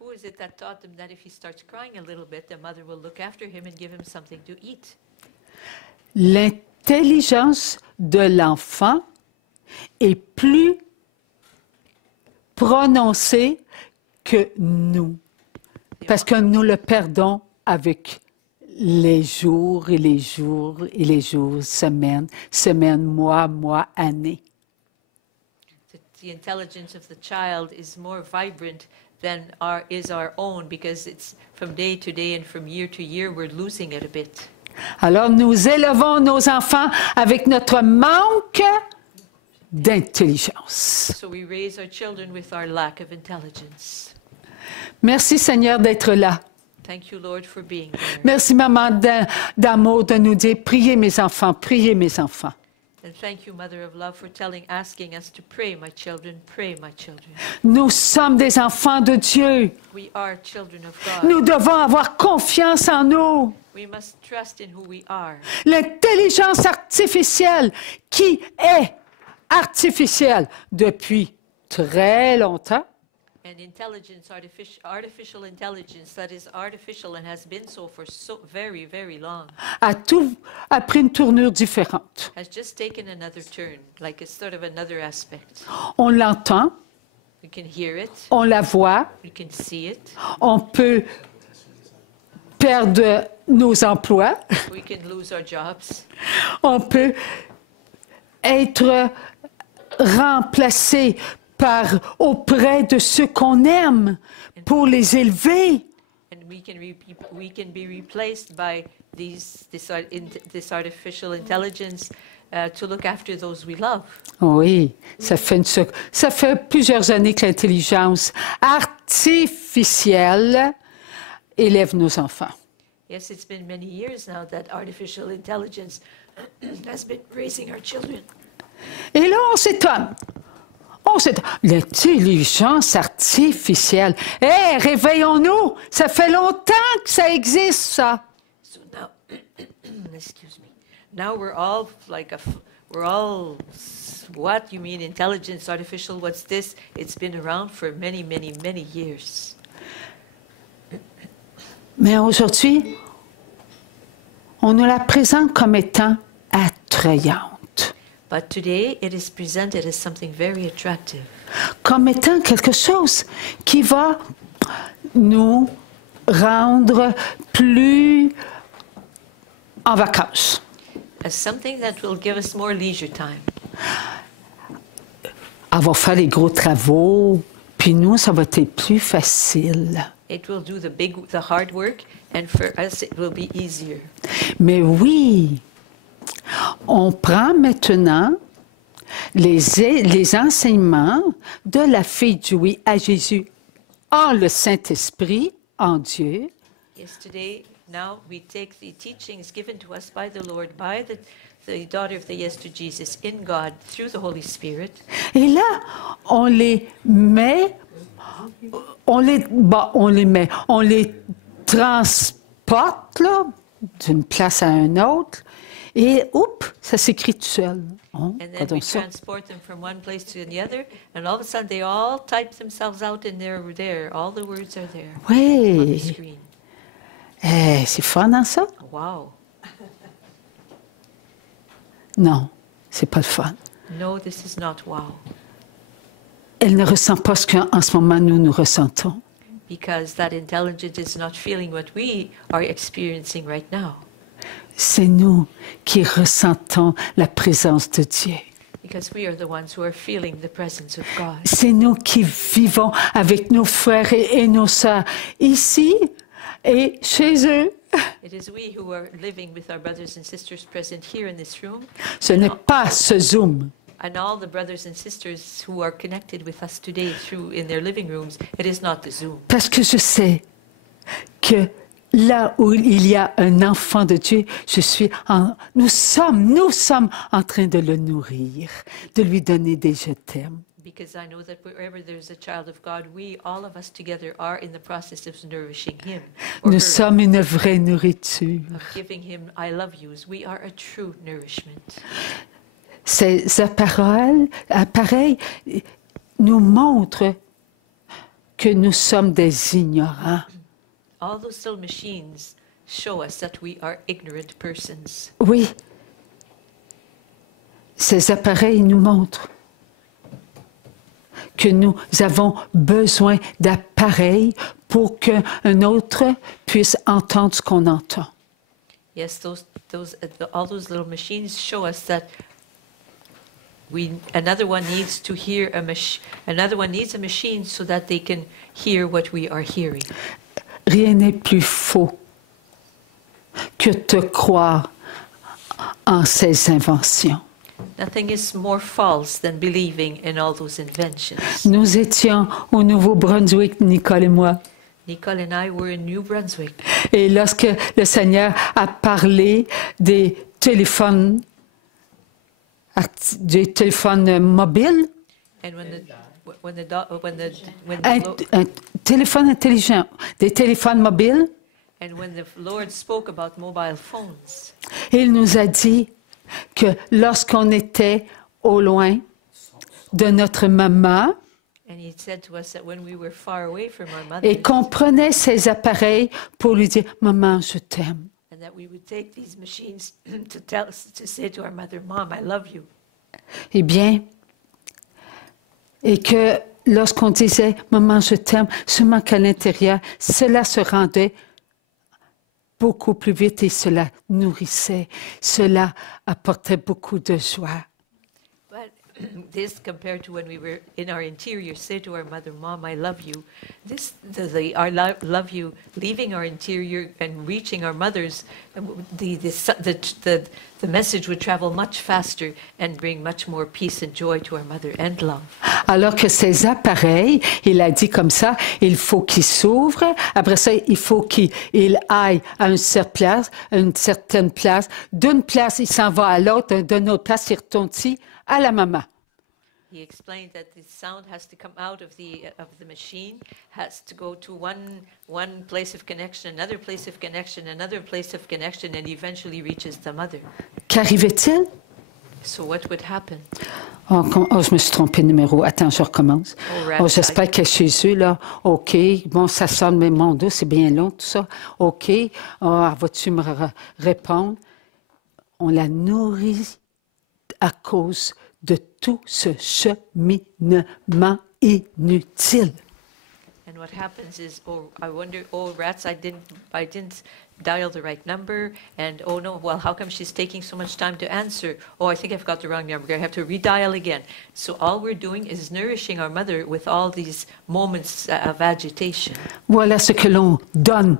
Who is it that taught them that if he starts crying a little bit, the mother will look after him and give him something to eat? L'intelligence de l'enfant est plus prononcée que nous, parce que nous le perdons avec les jours et les jours et les jours, semaines, mois, années. The intelligence of the child is more vibrant than is our own, because it's from day to day and from year to year we're losing it a bit. Alors nous élevons nos enfants avec notre manque d'intelligence. So we raise our children with our lack of intelligence. Merci Seigneur d'être là. Thank you, Lord, for being there. Merci Maman d'amour de nous dire, priez mes enfants, priez mes enfants. And thank you, Mother of Love, for asking us to pray, my children, pray, my children. Nous sommes des enfants de Dieu. We are children of God. Nous devons avoir confiance en nous. We must trust in who we are. L'intelligence artificielle qui est artificielle depuis très longtemps, And intelligence, artificial intelligence that is artificial and has been so for so very, very long, a pris une tournure différente. has just taken another turn, like it's sort of another aspect. On l'entend, We can hear it, on la voit, we can see it, on peut perdre nos emplois, we can lose our jobs, on peut être remplacé auprès de ceux qu'on aime pour les élever. and we can be replaced by this artificial intelligence to look after those we love. Oui, ça fait plusieurs années que l'intelligence artificielle élève nos enfants. Yes, it's been many years now that artificial intelligence has been raising our children. Et là, on s'étonne. L'intelligence artificielle. Hé, réveillons-nous! Ça fait longtemps que ça existe, ça. So now, excuse me. Now we're all what? You mean intelligence, artificial, what's this? It's been around for many, many, many years. Mais aujourd'hui, on nous la présente comme étant attrayante. But today it is presented as something very attractive. Comme étant quelque chose qui va nous rendre plus en vacances. As something that will give us more leisure time. Elle va faire les gros travaux, puis nous, ça va être plus facile. It will do the hard work, and for us it will be easier. Mais oui, on prend maintenant les enseignements de la fille du oui à Jésus en le Saint-Esprit, en Dieu. Yes, today, now we take the teachings given to us by the Lord, by the daughter of the yes to Jesus, in God, through the Holy Spirit. Et là, on les met, on les transporte là, d'une place à une autre, et oups, ça s'écrit tout seul. Oh, And then we regardons ça. transport them from one place to the other, and all of a sudden they all type themselves out and they're there. All the words are there on the Oui, screen. c'est fun, hein, ça? Wow. Non, c'est pas le fun. No, this is not wow. Elle ne ressent pas ce qu'en ce moment nous ressentons. Because that intelligence is not feeling what we are experiencing right now. C'est nous qui ressentons la présence de Dieu. Because we are the ones who are feeling the presence of God. C'est nous qui vivons avec nos frères et nos sœurs ici et chez eux. It is we who are living with our brothers and sisters present here in this room, Ce n'est pas ce Zoom. and all the brothers and sisters who are connected with us today through in their living rooms. It is not the Zoom. Parce que je sais que là où il y a un enfant de Dieu, nous sommes en train de le nourrir, de lui donner des je t'aime. Because I know that wherever there's a child of God, we, all of us together, are in the process of nourishing him, or Nous her, sommes une vraie nourriture. of giving him I love yous. We are a true nourishment. Ces appareils nous montrent que nous sommes des ignorants. All those little machines show us that we are ignorant persons. Oui, ces appareils nous montrent que nous avons besoin d'appareils pour qu'un autre puisse entendre ce qu'on entend. Yes, all those little machines show us that another one needs to hear another one needs a machine so that they can hear what we are hearing. Rien n'est plus faux que de croire en ces inventions. Nothing is more false than believing in all those inventions. Nous étions au Nouveau-Brunswick, Nicole et moi. Nicole and I were in New Brunswick, Et lorsque le Seigneur a parlé des téléphones mobiles, and un téléphone intelligent, des téléphones mobiles, when the Lord spoke about mobile phones, il nous a dit que lorsqu'on était au loin de notre maman and He said to us that when we were far away from our mother, et qu'on prenait ces appareils pour lui dire « Maman, je t'aime ». and that we would take these machines to say to our mother, Mom, I love you. Eh bien, et que lorsqu'on disait « Maman, je t'aime », seulement qu'à l'intérieur, cela se rendait beaucoup plus vite et cela nourrissait, cela apportait beaucoup de joie. But this, compared to when we were in our interior, say to our mother, Mom, I love you. This, our love you, leaving our interior and reaching our mothers, the message would travel much faster and bring much more peace and joy to our mother and love. Alors que ces appareils, il a dit comme ça, il faut qu'ils s'ouvrent. Après ça, il faut qu'il aille à une certaine place. D'une place, il s'en va à l'autre. D'une autre place, il retourne ici, à la maman. He explained that the sound has to come out of the machine, has to go to one place of connection, another place of connection, another place of connection, and eventually reaches the mother. Qu'arrivait-il? So what would happen? Oh, je me suis trompée de numéro. Attends, je recommence. Oh, j'espère qu'elle est chez eux, là. OK. Bon, ça sonne, mais mon dos, c'est bien long, tout ça. OK. Oh, vas-tu me répondre? On la nourrit à cause de tout ce cheminement inutile. And And what happens is, oh, I wonder, oh, rats, I didn't dial the right number, and oh no, well, how come she's taking so much time to answer? Oh, I think I've got the wrong number. I have to redial again. So all we're doing is nourishing our mother with all these moments of agitation. Voilà ce que l'on donne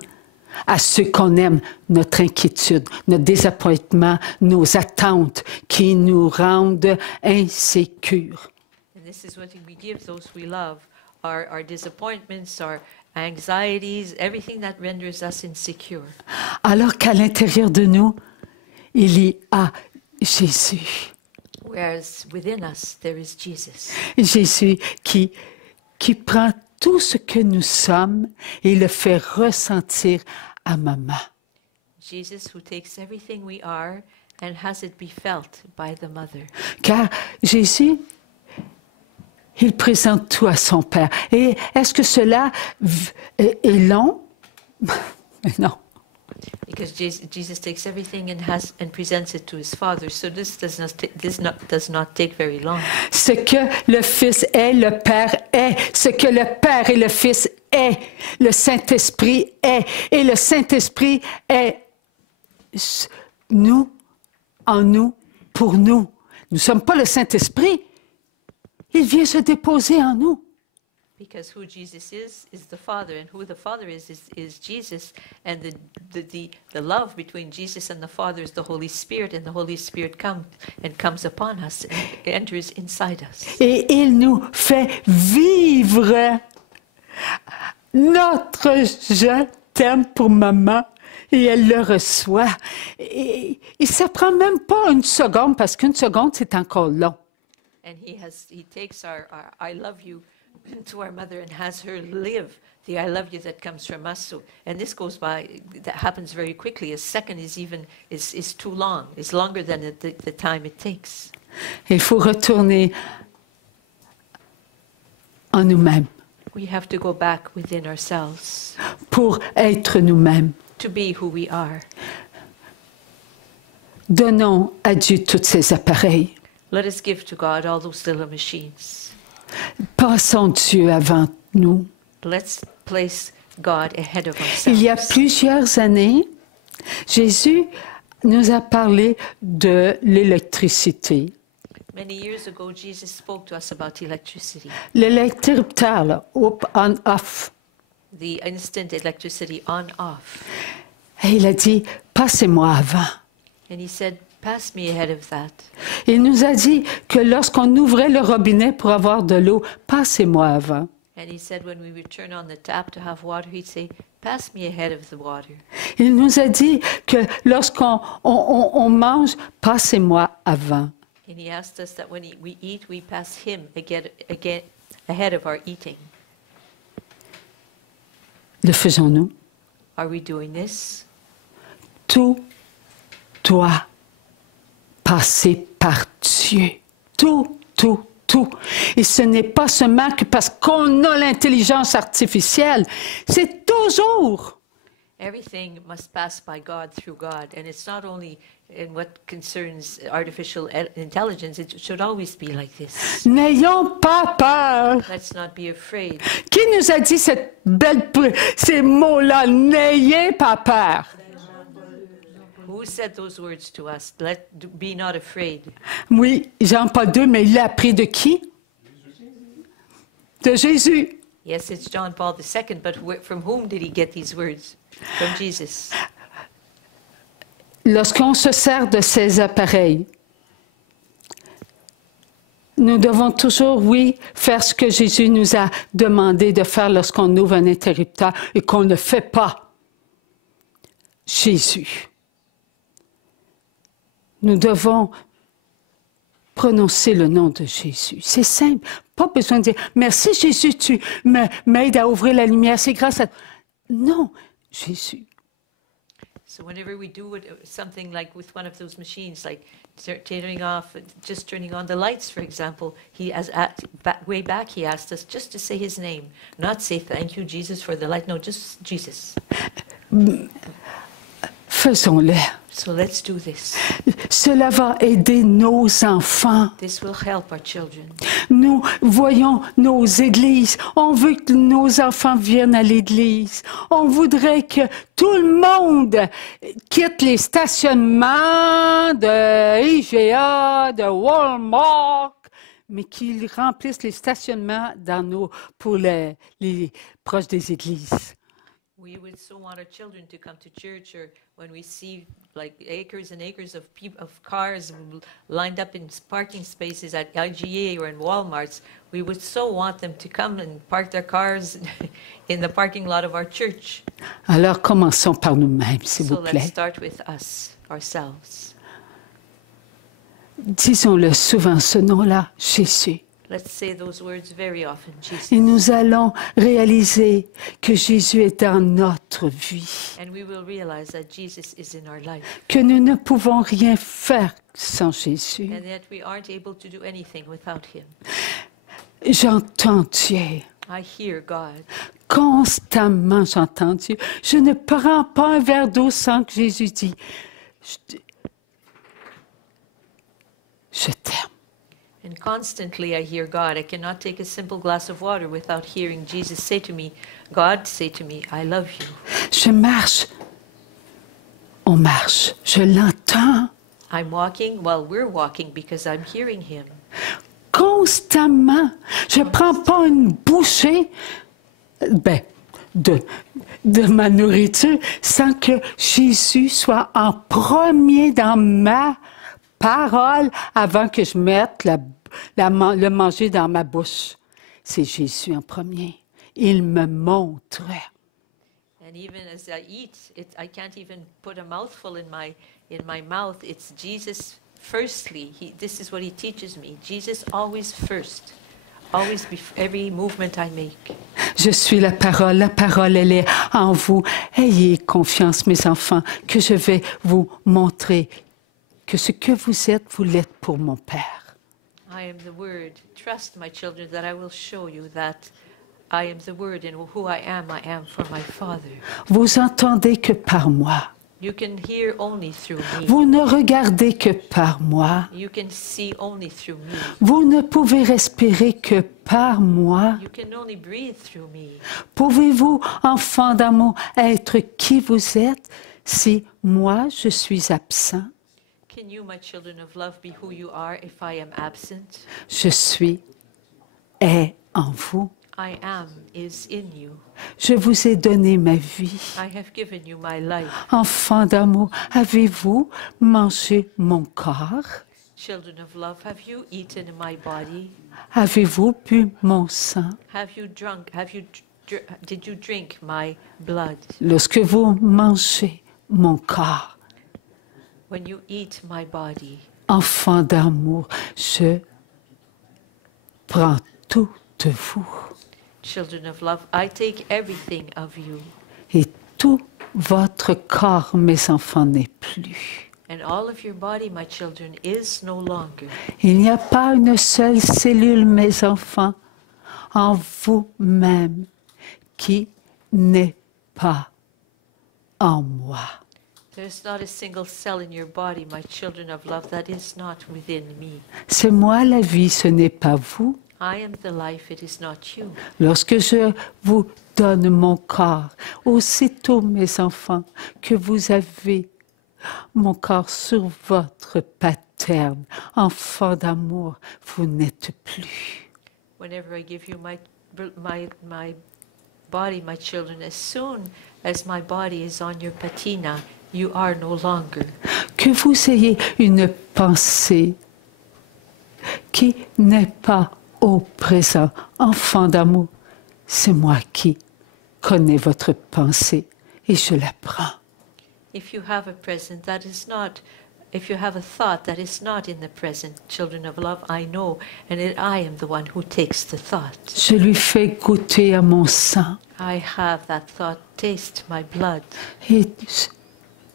à ceux qu'on aime, notre inquiétude, notre désappointement, nos attentes qui nous rendent insécures. And this is what we give those we love, our disappointments, our anxieties, everything that renders us insecure. Alors qu'à l'intérieur de nous, il y a Jésus. Whereas within us, there is Jesus. Jésus qui prend tout ce que nous sommes et le fait ressentir à maman. Jesus who takes everything we are and has it be felt by the mother. Car Jésus, il présente tout à son Père. Et est-ce que cela est long? Non. Because Jesus takes everything and presents it to his Father. So this does not take very long. Ce que le Fils est, le Père est. Ce que le Père et le Fils est, le Saint-Esprit est. Et le Saint-Esprit est nous, en nous, pour nous. Nous ne sommes pas le Saint-Esprit. Il vient se déposer en nous. Because who Jesus is the Father, and who the Father is Jesus, and the love between Jesus and the Father is the Holy Spirit, and the Holy Spirit comes upon us and enters inside us. Et il nous fait vivre notre je t'aime pour maman. Et elle le reçoit. Et ça ne prend même pas une seconde, parce qu'une seconde, c'est encore long. And he takes our I love you to our mother and has her live the I love you that comes from us. So, and this goes by, that happens very quickly. A second is too long. It's longer than the time it takes. Il faut retourner en nous-mêmes. We have to go back within ourselves. Pour être nous-mêmes. To be who we are. Donnons à Dieu tous ces appareils. Let us give to God all those little machines. Passons Dieu avant nous. Let's place God ahead of ourselves. Il y a plusieurs années, Jésus nous a parlé de l'électricité. Many years ago, Jesus spoke to us about electricity. L'électricité, là, on, off. The instant electricity on-off. Et il a dit, passez-moi avant. And he said, pass me ahead of that. Il nous a dit que lorsqu'on ouvrait le robinet pour avoir de l'eau, passez-moi avant. And he said when we would turn on the tap to have water, he'd say, pass me ahead of the water. Il nous a dit que lorsqu'on on mange, passez-moi avant. And he asked us that when we eat, we pass him again ahead of our eating. Le faisons-nous? Are we doing this? Tout doit passer par Dieu. Tout, tout, tout. Et ce n'est pas seulement que parce qu'on a l'intelligence artificielle. C'est toujours. Everything must pass by God through God. And it's not only in what concerns artificial intelligence, it should always be like this. N'ayons pas peur. Let's not be afraid. Qui nous a dit ces mots-là? N'ayez pas peur. Who said those words to us? Be not afraid. Oui, Jean-Paul II, mais il l'a appris de qui? De Jésus. Yes, it's John Paul II, but from whom did he get these words? From Jesus. Lorsqu'on se sert de ces appareils, nous devons toujours, oui, faire ce que Jésus nous a demandé de faire lorsqu'on ouvre un interrupteur et qu'on ne fait pas. Jésus. Nous devons prononcer le nom de Jésus. C'est simple. Pas besoin de dire « Merci Jésus, tu m'aides à ouvrir la lumière, c'est grâce à... » Non, Jésus. So whenever we do something like with one of those machines, like turning off, just turning on the lights, for example, way back he asked us just to say his name, not say thank you Jesus for the light, no, just Jesus. Faisons-le. So let's do this. Cela va aider nos enfants. This will help our children. Nous voyons nos églises. On veut que nos enfants viennent à l'église. On voudrait que tout le monde quitte les stationnements de IGA, de Walmart, mais qu'ils remplissent les stationnements pour les proches des églises. We would so want our children to come to church, or when we see like acres and acres of cars lined up in parking spaces at IGA or in Walmarts, we would so want them to come and park their cars in the parking lot of our church. Alors commençons par nous-mêmes, s'il So vous let's plaît. start with us, ourselves. Disons-le souvent, ce nom-là, Jésus. Let's say those words very often, Jesus. Et nous allons réaliser que Jésus est dans notre vie, And we will realize that Jesus is in our life, que nous ne pouvons rien faire sans Jésus. and that we aren't able to do anything without him. J'entends Dieu. I hear God. Constamment, j'entends Dieu. Je ne prends pas un verre d'eau sans que Jésus dise, je t'aime. And constantly I hear God. I cannot take a simple glass of water without hearing Jesus say to me, God say to me, I love you. Je marche. On marche. Je l'entends. I'm walking while we're walking because I'm hearing him. Constamment. Je ne prends pas une bouchée de ma nourriture sans que Jésus soit en premier dans ma parole avant que je mette le manger dans ma bouche. C'est Jésus en premier. Il me montre. And even as I eat, I can't even put a mouthful in my mouth. It's Jesus firstly. This is what he teaches me. Jesus always first. Always every movement I make. Je suis la parole. La parole, elle est en vous. Ayez confiance, mes enfants, que je vais vous montrer que ce que vous êtes, vous l'êtes pour mon Père. I am the Word. Trust, my children, that I will show you that I am the Word, and who I am for my Father. Vous entendez que par moi. You can hear only through me. Vous ne regardez que par moi. You can see only through me. Vous ne pouvez respirer que par moi. You can only breathe through me. Pouvez-vous, enfants d'amour, être qui vous êtes si moi je suis absent? Can you, my children of love, be who you are if I am absent? Je suis est en vous. I am is in you. Je vous ai donné ma vie. I have given you my life. Enfants d'amour, avez-vous mangé mon corps? Children of love, have you eaten my body? Avez-vous bu mon sang? Have you drunk? Did you drink my blood? Lorsque vous mangez mon corps, When you eat my body, enfants d'amour, je prends tout de vous. children of love, I take everything of you, Et tout votre corps, mes enfants, n'est plus. and all of your body, my children, is no longer. Il n'y a pas une seule cellule, mes enfants, en vous-même qui n'est pas en moi. There's not a single cell in your body, my children of love, that is not within me. C'est moi la vie, ce n'est pas vous. I am the life, it is not you. Lorsque je vous donne mon corps, aussitôt, mes enfants, que vous avez mon corps sur votre paterne, enfant d'amour, vous n'êtes plus. Whenever I give you my body, my children, as soon as my body is on your patina, you are no longer. Que vous ayez une pensée qui n'est pas au présent, enfant d'amour, c'est moi qui connais votre pensée et je la prends. If you have a present that is not, if you have a thought that is not in the present, children of love, I know, and I am the one who takes the thought. Je lui fais goûter à mon sang I have that thought taste my blood, et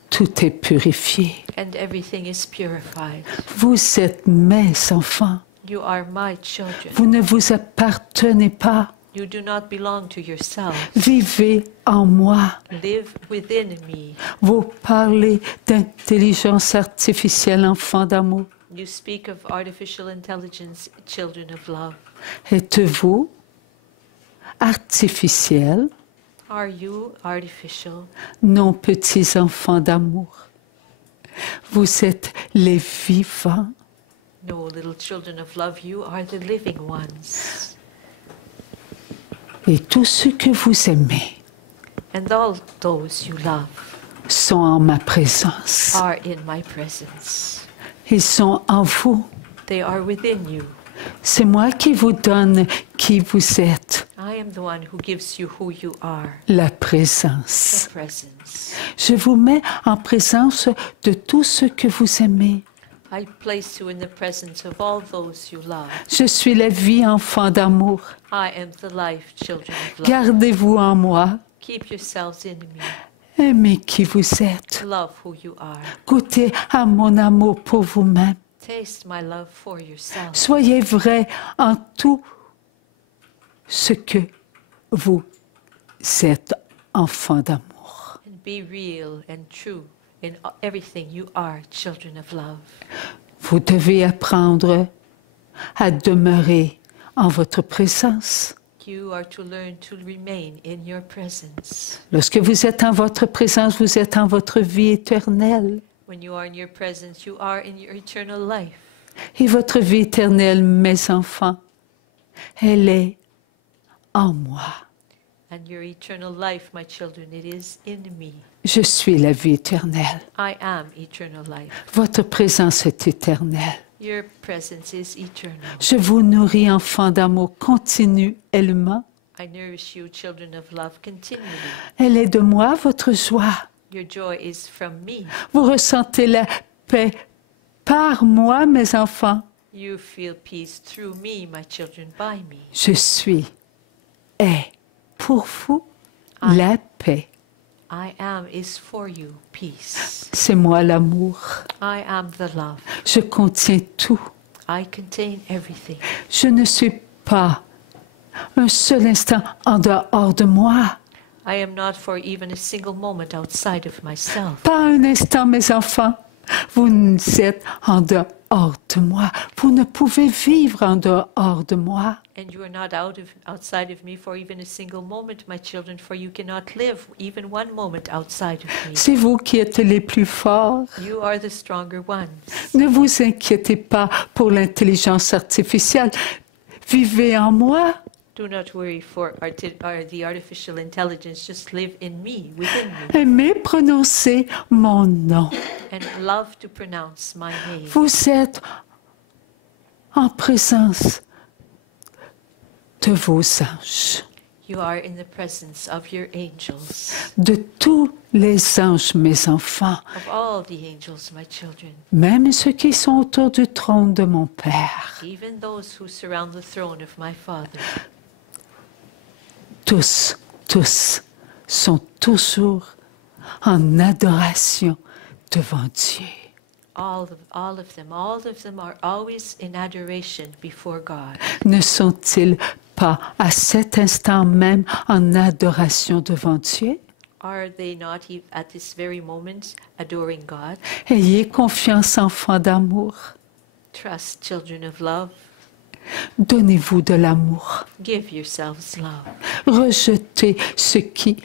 tout est purifié. and everything is purified. Vous êtes mes enfants. You are my children. Vous ne vous appartenez pas. You do not belong to yourself. Vivez en moi. Live within me. Vous parlez d'intelligence artificielle, enfant d'amour. You speak of artificial intelligence, children of love. Êtes-vous artificiel? Are you artificial? Non, petits enfants d'amour. Vous êtes les vivants. No, little children of love, you are the living ones. Et tous ceux que vous aimez And all those you love sont en ma présence. are in my presence. Ils sont en vous. They are within you. C'est moi qui vous donne qui vous êtes. I am the one who gives you who you are, La the présence. presence. Je vous mets en présence de tous ceux que vous aimez. I place you in the presence of all those you love. Je suis la vie, enfant d'amour. I am the life, children of love. Gardez-vous en moi. Keep yourselves in me. Aimez qui vous êtes. Love who you are. Goûtez à mon amour pour vous-même. Taste my love for yourself. Soyez vrai en tout ce que vous êtes, enfant d'amour. And be real and true in everything you are, children of love. Vous devez apprendre à demeurer en votre présence. You are to learn to remain in your presence. Lorsque vous êtes en votre présence, vous êtes en votre vie éternelle. When you are in your presence, you are in your eternal life. Et votre vie éternelle, mes enfants, elle est en moi. And your eternal life, my children, it is in me. Je suis la vie éternelle. I am eternal life. Votre présence est éternelle. Your presence is eternal. Je vous nourris, enfants d'amour, continuellement. I nourish you, children of love, continually. Elle est de moi, votre joie. Your joy is from me. Vous ressentez la paix par moi, mes enfants. You feel peace through me, my children, by me. Je suis et pour vous la paix. I am is for you, peace. C'est moi l'amour. I am the love. Je contiens tout. I contain everything. Je ne suis pas un seul instant en dehors de moi. I am not for even a single moment outside of myself. Pas un instant, mes enfants. Vous êtes en dehors de moi. Vous ne pouvez vivre en dehors de moi. And you are not outside of me for even a single moment, my children, for you cannot live even one moment outside of me. C'est vous qui êtes les plus forts. You are the stronger ones. Ne vous inquiétez pas pour l'intelligence artificielle. Vivez en moi. Do not worry for the artificial intelligence. Just live in me, within me, Aimez prononcer mon nom. and love to pronounce my name. Vous êtes en présence de vos anges, You are in the presence of your angels, de tous les anges, mes enfants, of all the angels, my children, même ceux qui sont autour du trône de mon Père. even those who surround the throne of my Father. Tous sont toujours en adoration devant Dieu. All of them are always in adoration before God. Ne sont-ils pas à cet instant même en adoration devant Dieu? Are they not at this very moment adoring God? Ayez confiance, enfants d'amour. Trust, children of love. Donnez-vous de l'amour. Give yourselves love. Rejetez ce qui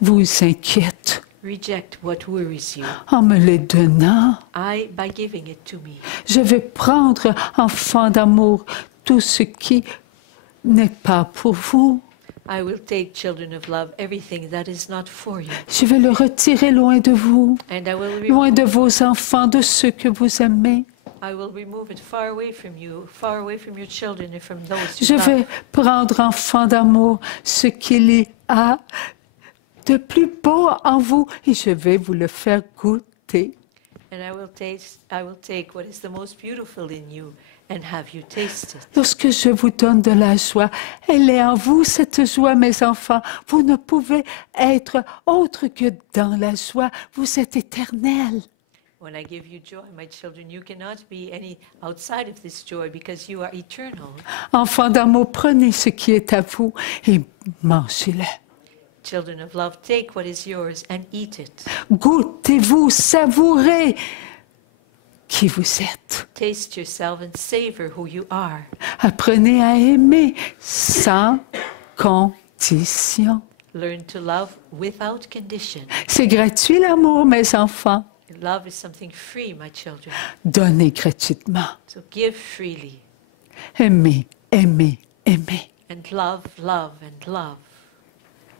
vous inquiète Reject what worries you. en me le donnant. By giving it to me. Je vais prendre, enfants d'amour, tout ce qui n'est pas pour vous. I will take, children of love, everything that is not for you. Je vais le retirer loin de vous, And I will loin de vos enfants, de ceux que vous aimez. remove it far away from you, far away from your children and from those Je you vais love. prendre, enfants d'amour, ce qu'il y a de plus beau en vous et je vais vous le faire goûter. And I will take what is the most beautiful in you and have you taste it. Lorsque je vous donne de la joie, elle est en vous, cette joie, mes enfants. Vous ne pouvez être autre que dans la joie. Vous êtes éternels. When I give you joy, my children, you cannot be any outside of this joy because you are eternal. Enfants d'amour, prenez ce qui est à vous et mangez-le. Children of love, take what is yours and eat it. Goûtez-vous, savourez qui vous êtes. Taste yourself and savor who you are. Apprenez à aimer sans condition. Learn to love without condition. C'est gratuit l'amour, mes enfants. Love is something free, my children. Donnez gratuitement. So give freely. Aimez, aimez, aimez. And love, love, and love.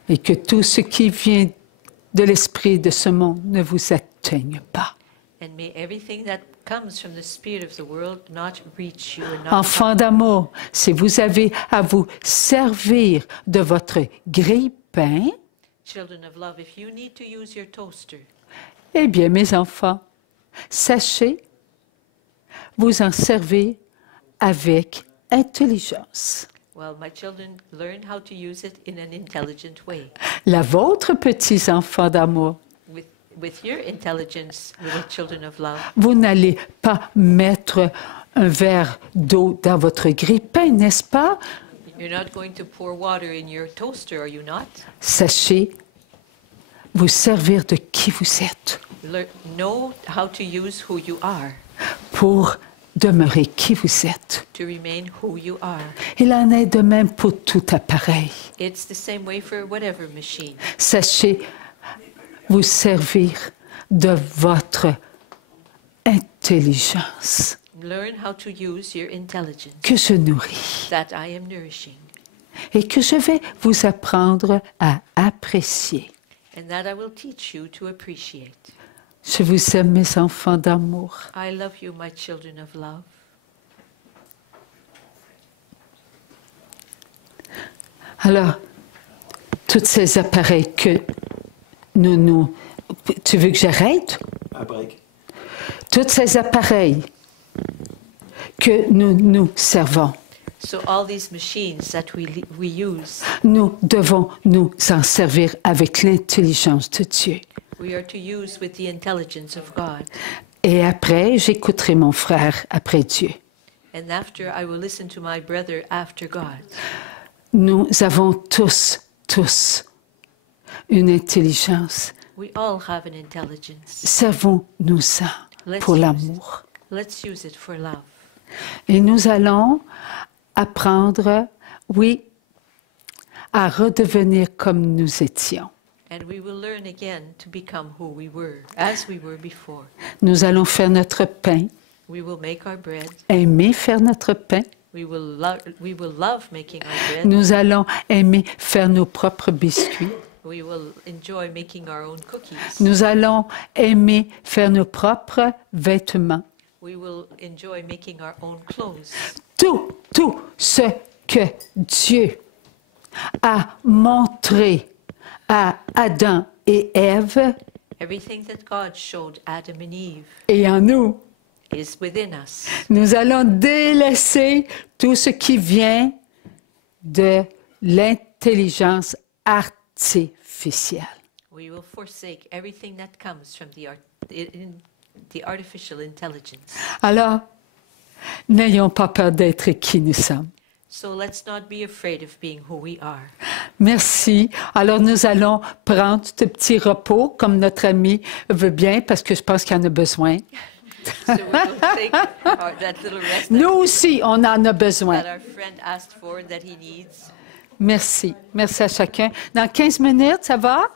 Et que tout ce qui vient de l'esprit de ce monde ne vous atteigne pas. And may everything that comes from the spirit of the world not reach you and not Enfants d'amour, si vous avez à vous servir de votre grille-pain, Children of love, if you need to use your toaster, eh bien, mes enfants, sachez vous en servir avec intelligence. well, my children, learn how to use it in an intelligent way. La vôtre, petits enfants d'amour, With your intelligence, little children of love, vous n'allez pas mettre un verre d'eau dans votre grille-pain, n'est-ce pas? you're not going to pour water in your toaster, are you not? Sachez vous servir de qui vous êtes Know how to use who you are, pour demeurer qui vous êtes. to remain who you are. Il en est de même pour tout appareil. It's the same way for whatever machine. Sachez vous servir de votre intelligence Learn how to use your intelligence que je nourris that I am nourishing, et que je vais vous apprendre à apprécier. and that I will teach you to appreciate. Je vous aime, mes enfants d'amour. I love you, my children of love. Alors, tous ces appareils que nous... Tu veux que j'arrête? Un break. Tous ces appareils que nous servons, So all these machines that we use, nous devons nous en servir avec l'intelligence de Dieu. we are to use with the intelligence of God. Et après, j'écouterai mon frère après Dieu. And after, I will listen to my brother after God. Nous avons tous une intelligence. We all have an intelligence. Servons-nous-en pour l'amour. Let's use it for love. Et nous allons apprendre, oui, à redevenir comme nous étions. And we will learn again to become who we were, as we were before. Nous allons faire notre pain, We will make our bread. aimer faire notre pain. We will love making our bread. Nous allons aimer faire nos propres biscuits. We will enjoy making our own cookies. Nous allons aimer faire nos propres vêtements. We will enjoy making our own clothes. Tout ce que Dieu a montré à Adam et Ève Everything that God showed Adam and Eve et en nous, is within us. nous allons délaisser tout ce qui vient de l'intelligence artificielle. We will forsake everything that comes from the artificial intelligence. Alors, n'ayons pas peur d'être qui nous sommes. So let's not be afraid of being who we are. Merci. Alors, nous allons prendre ce petit repos, comme notre ami veut bien, parce que je pense qu'il en a besoin. So we will take that little rest Nous aussi, on en a besoin. that our friend asked for, that he needs. Merci. Merci à chacun. Dans 15 minutes, ça va?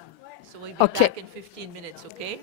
So we'll be Okay. back in 15 minutes, okay?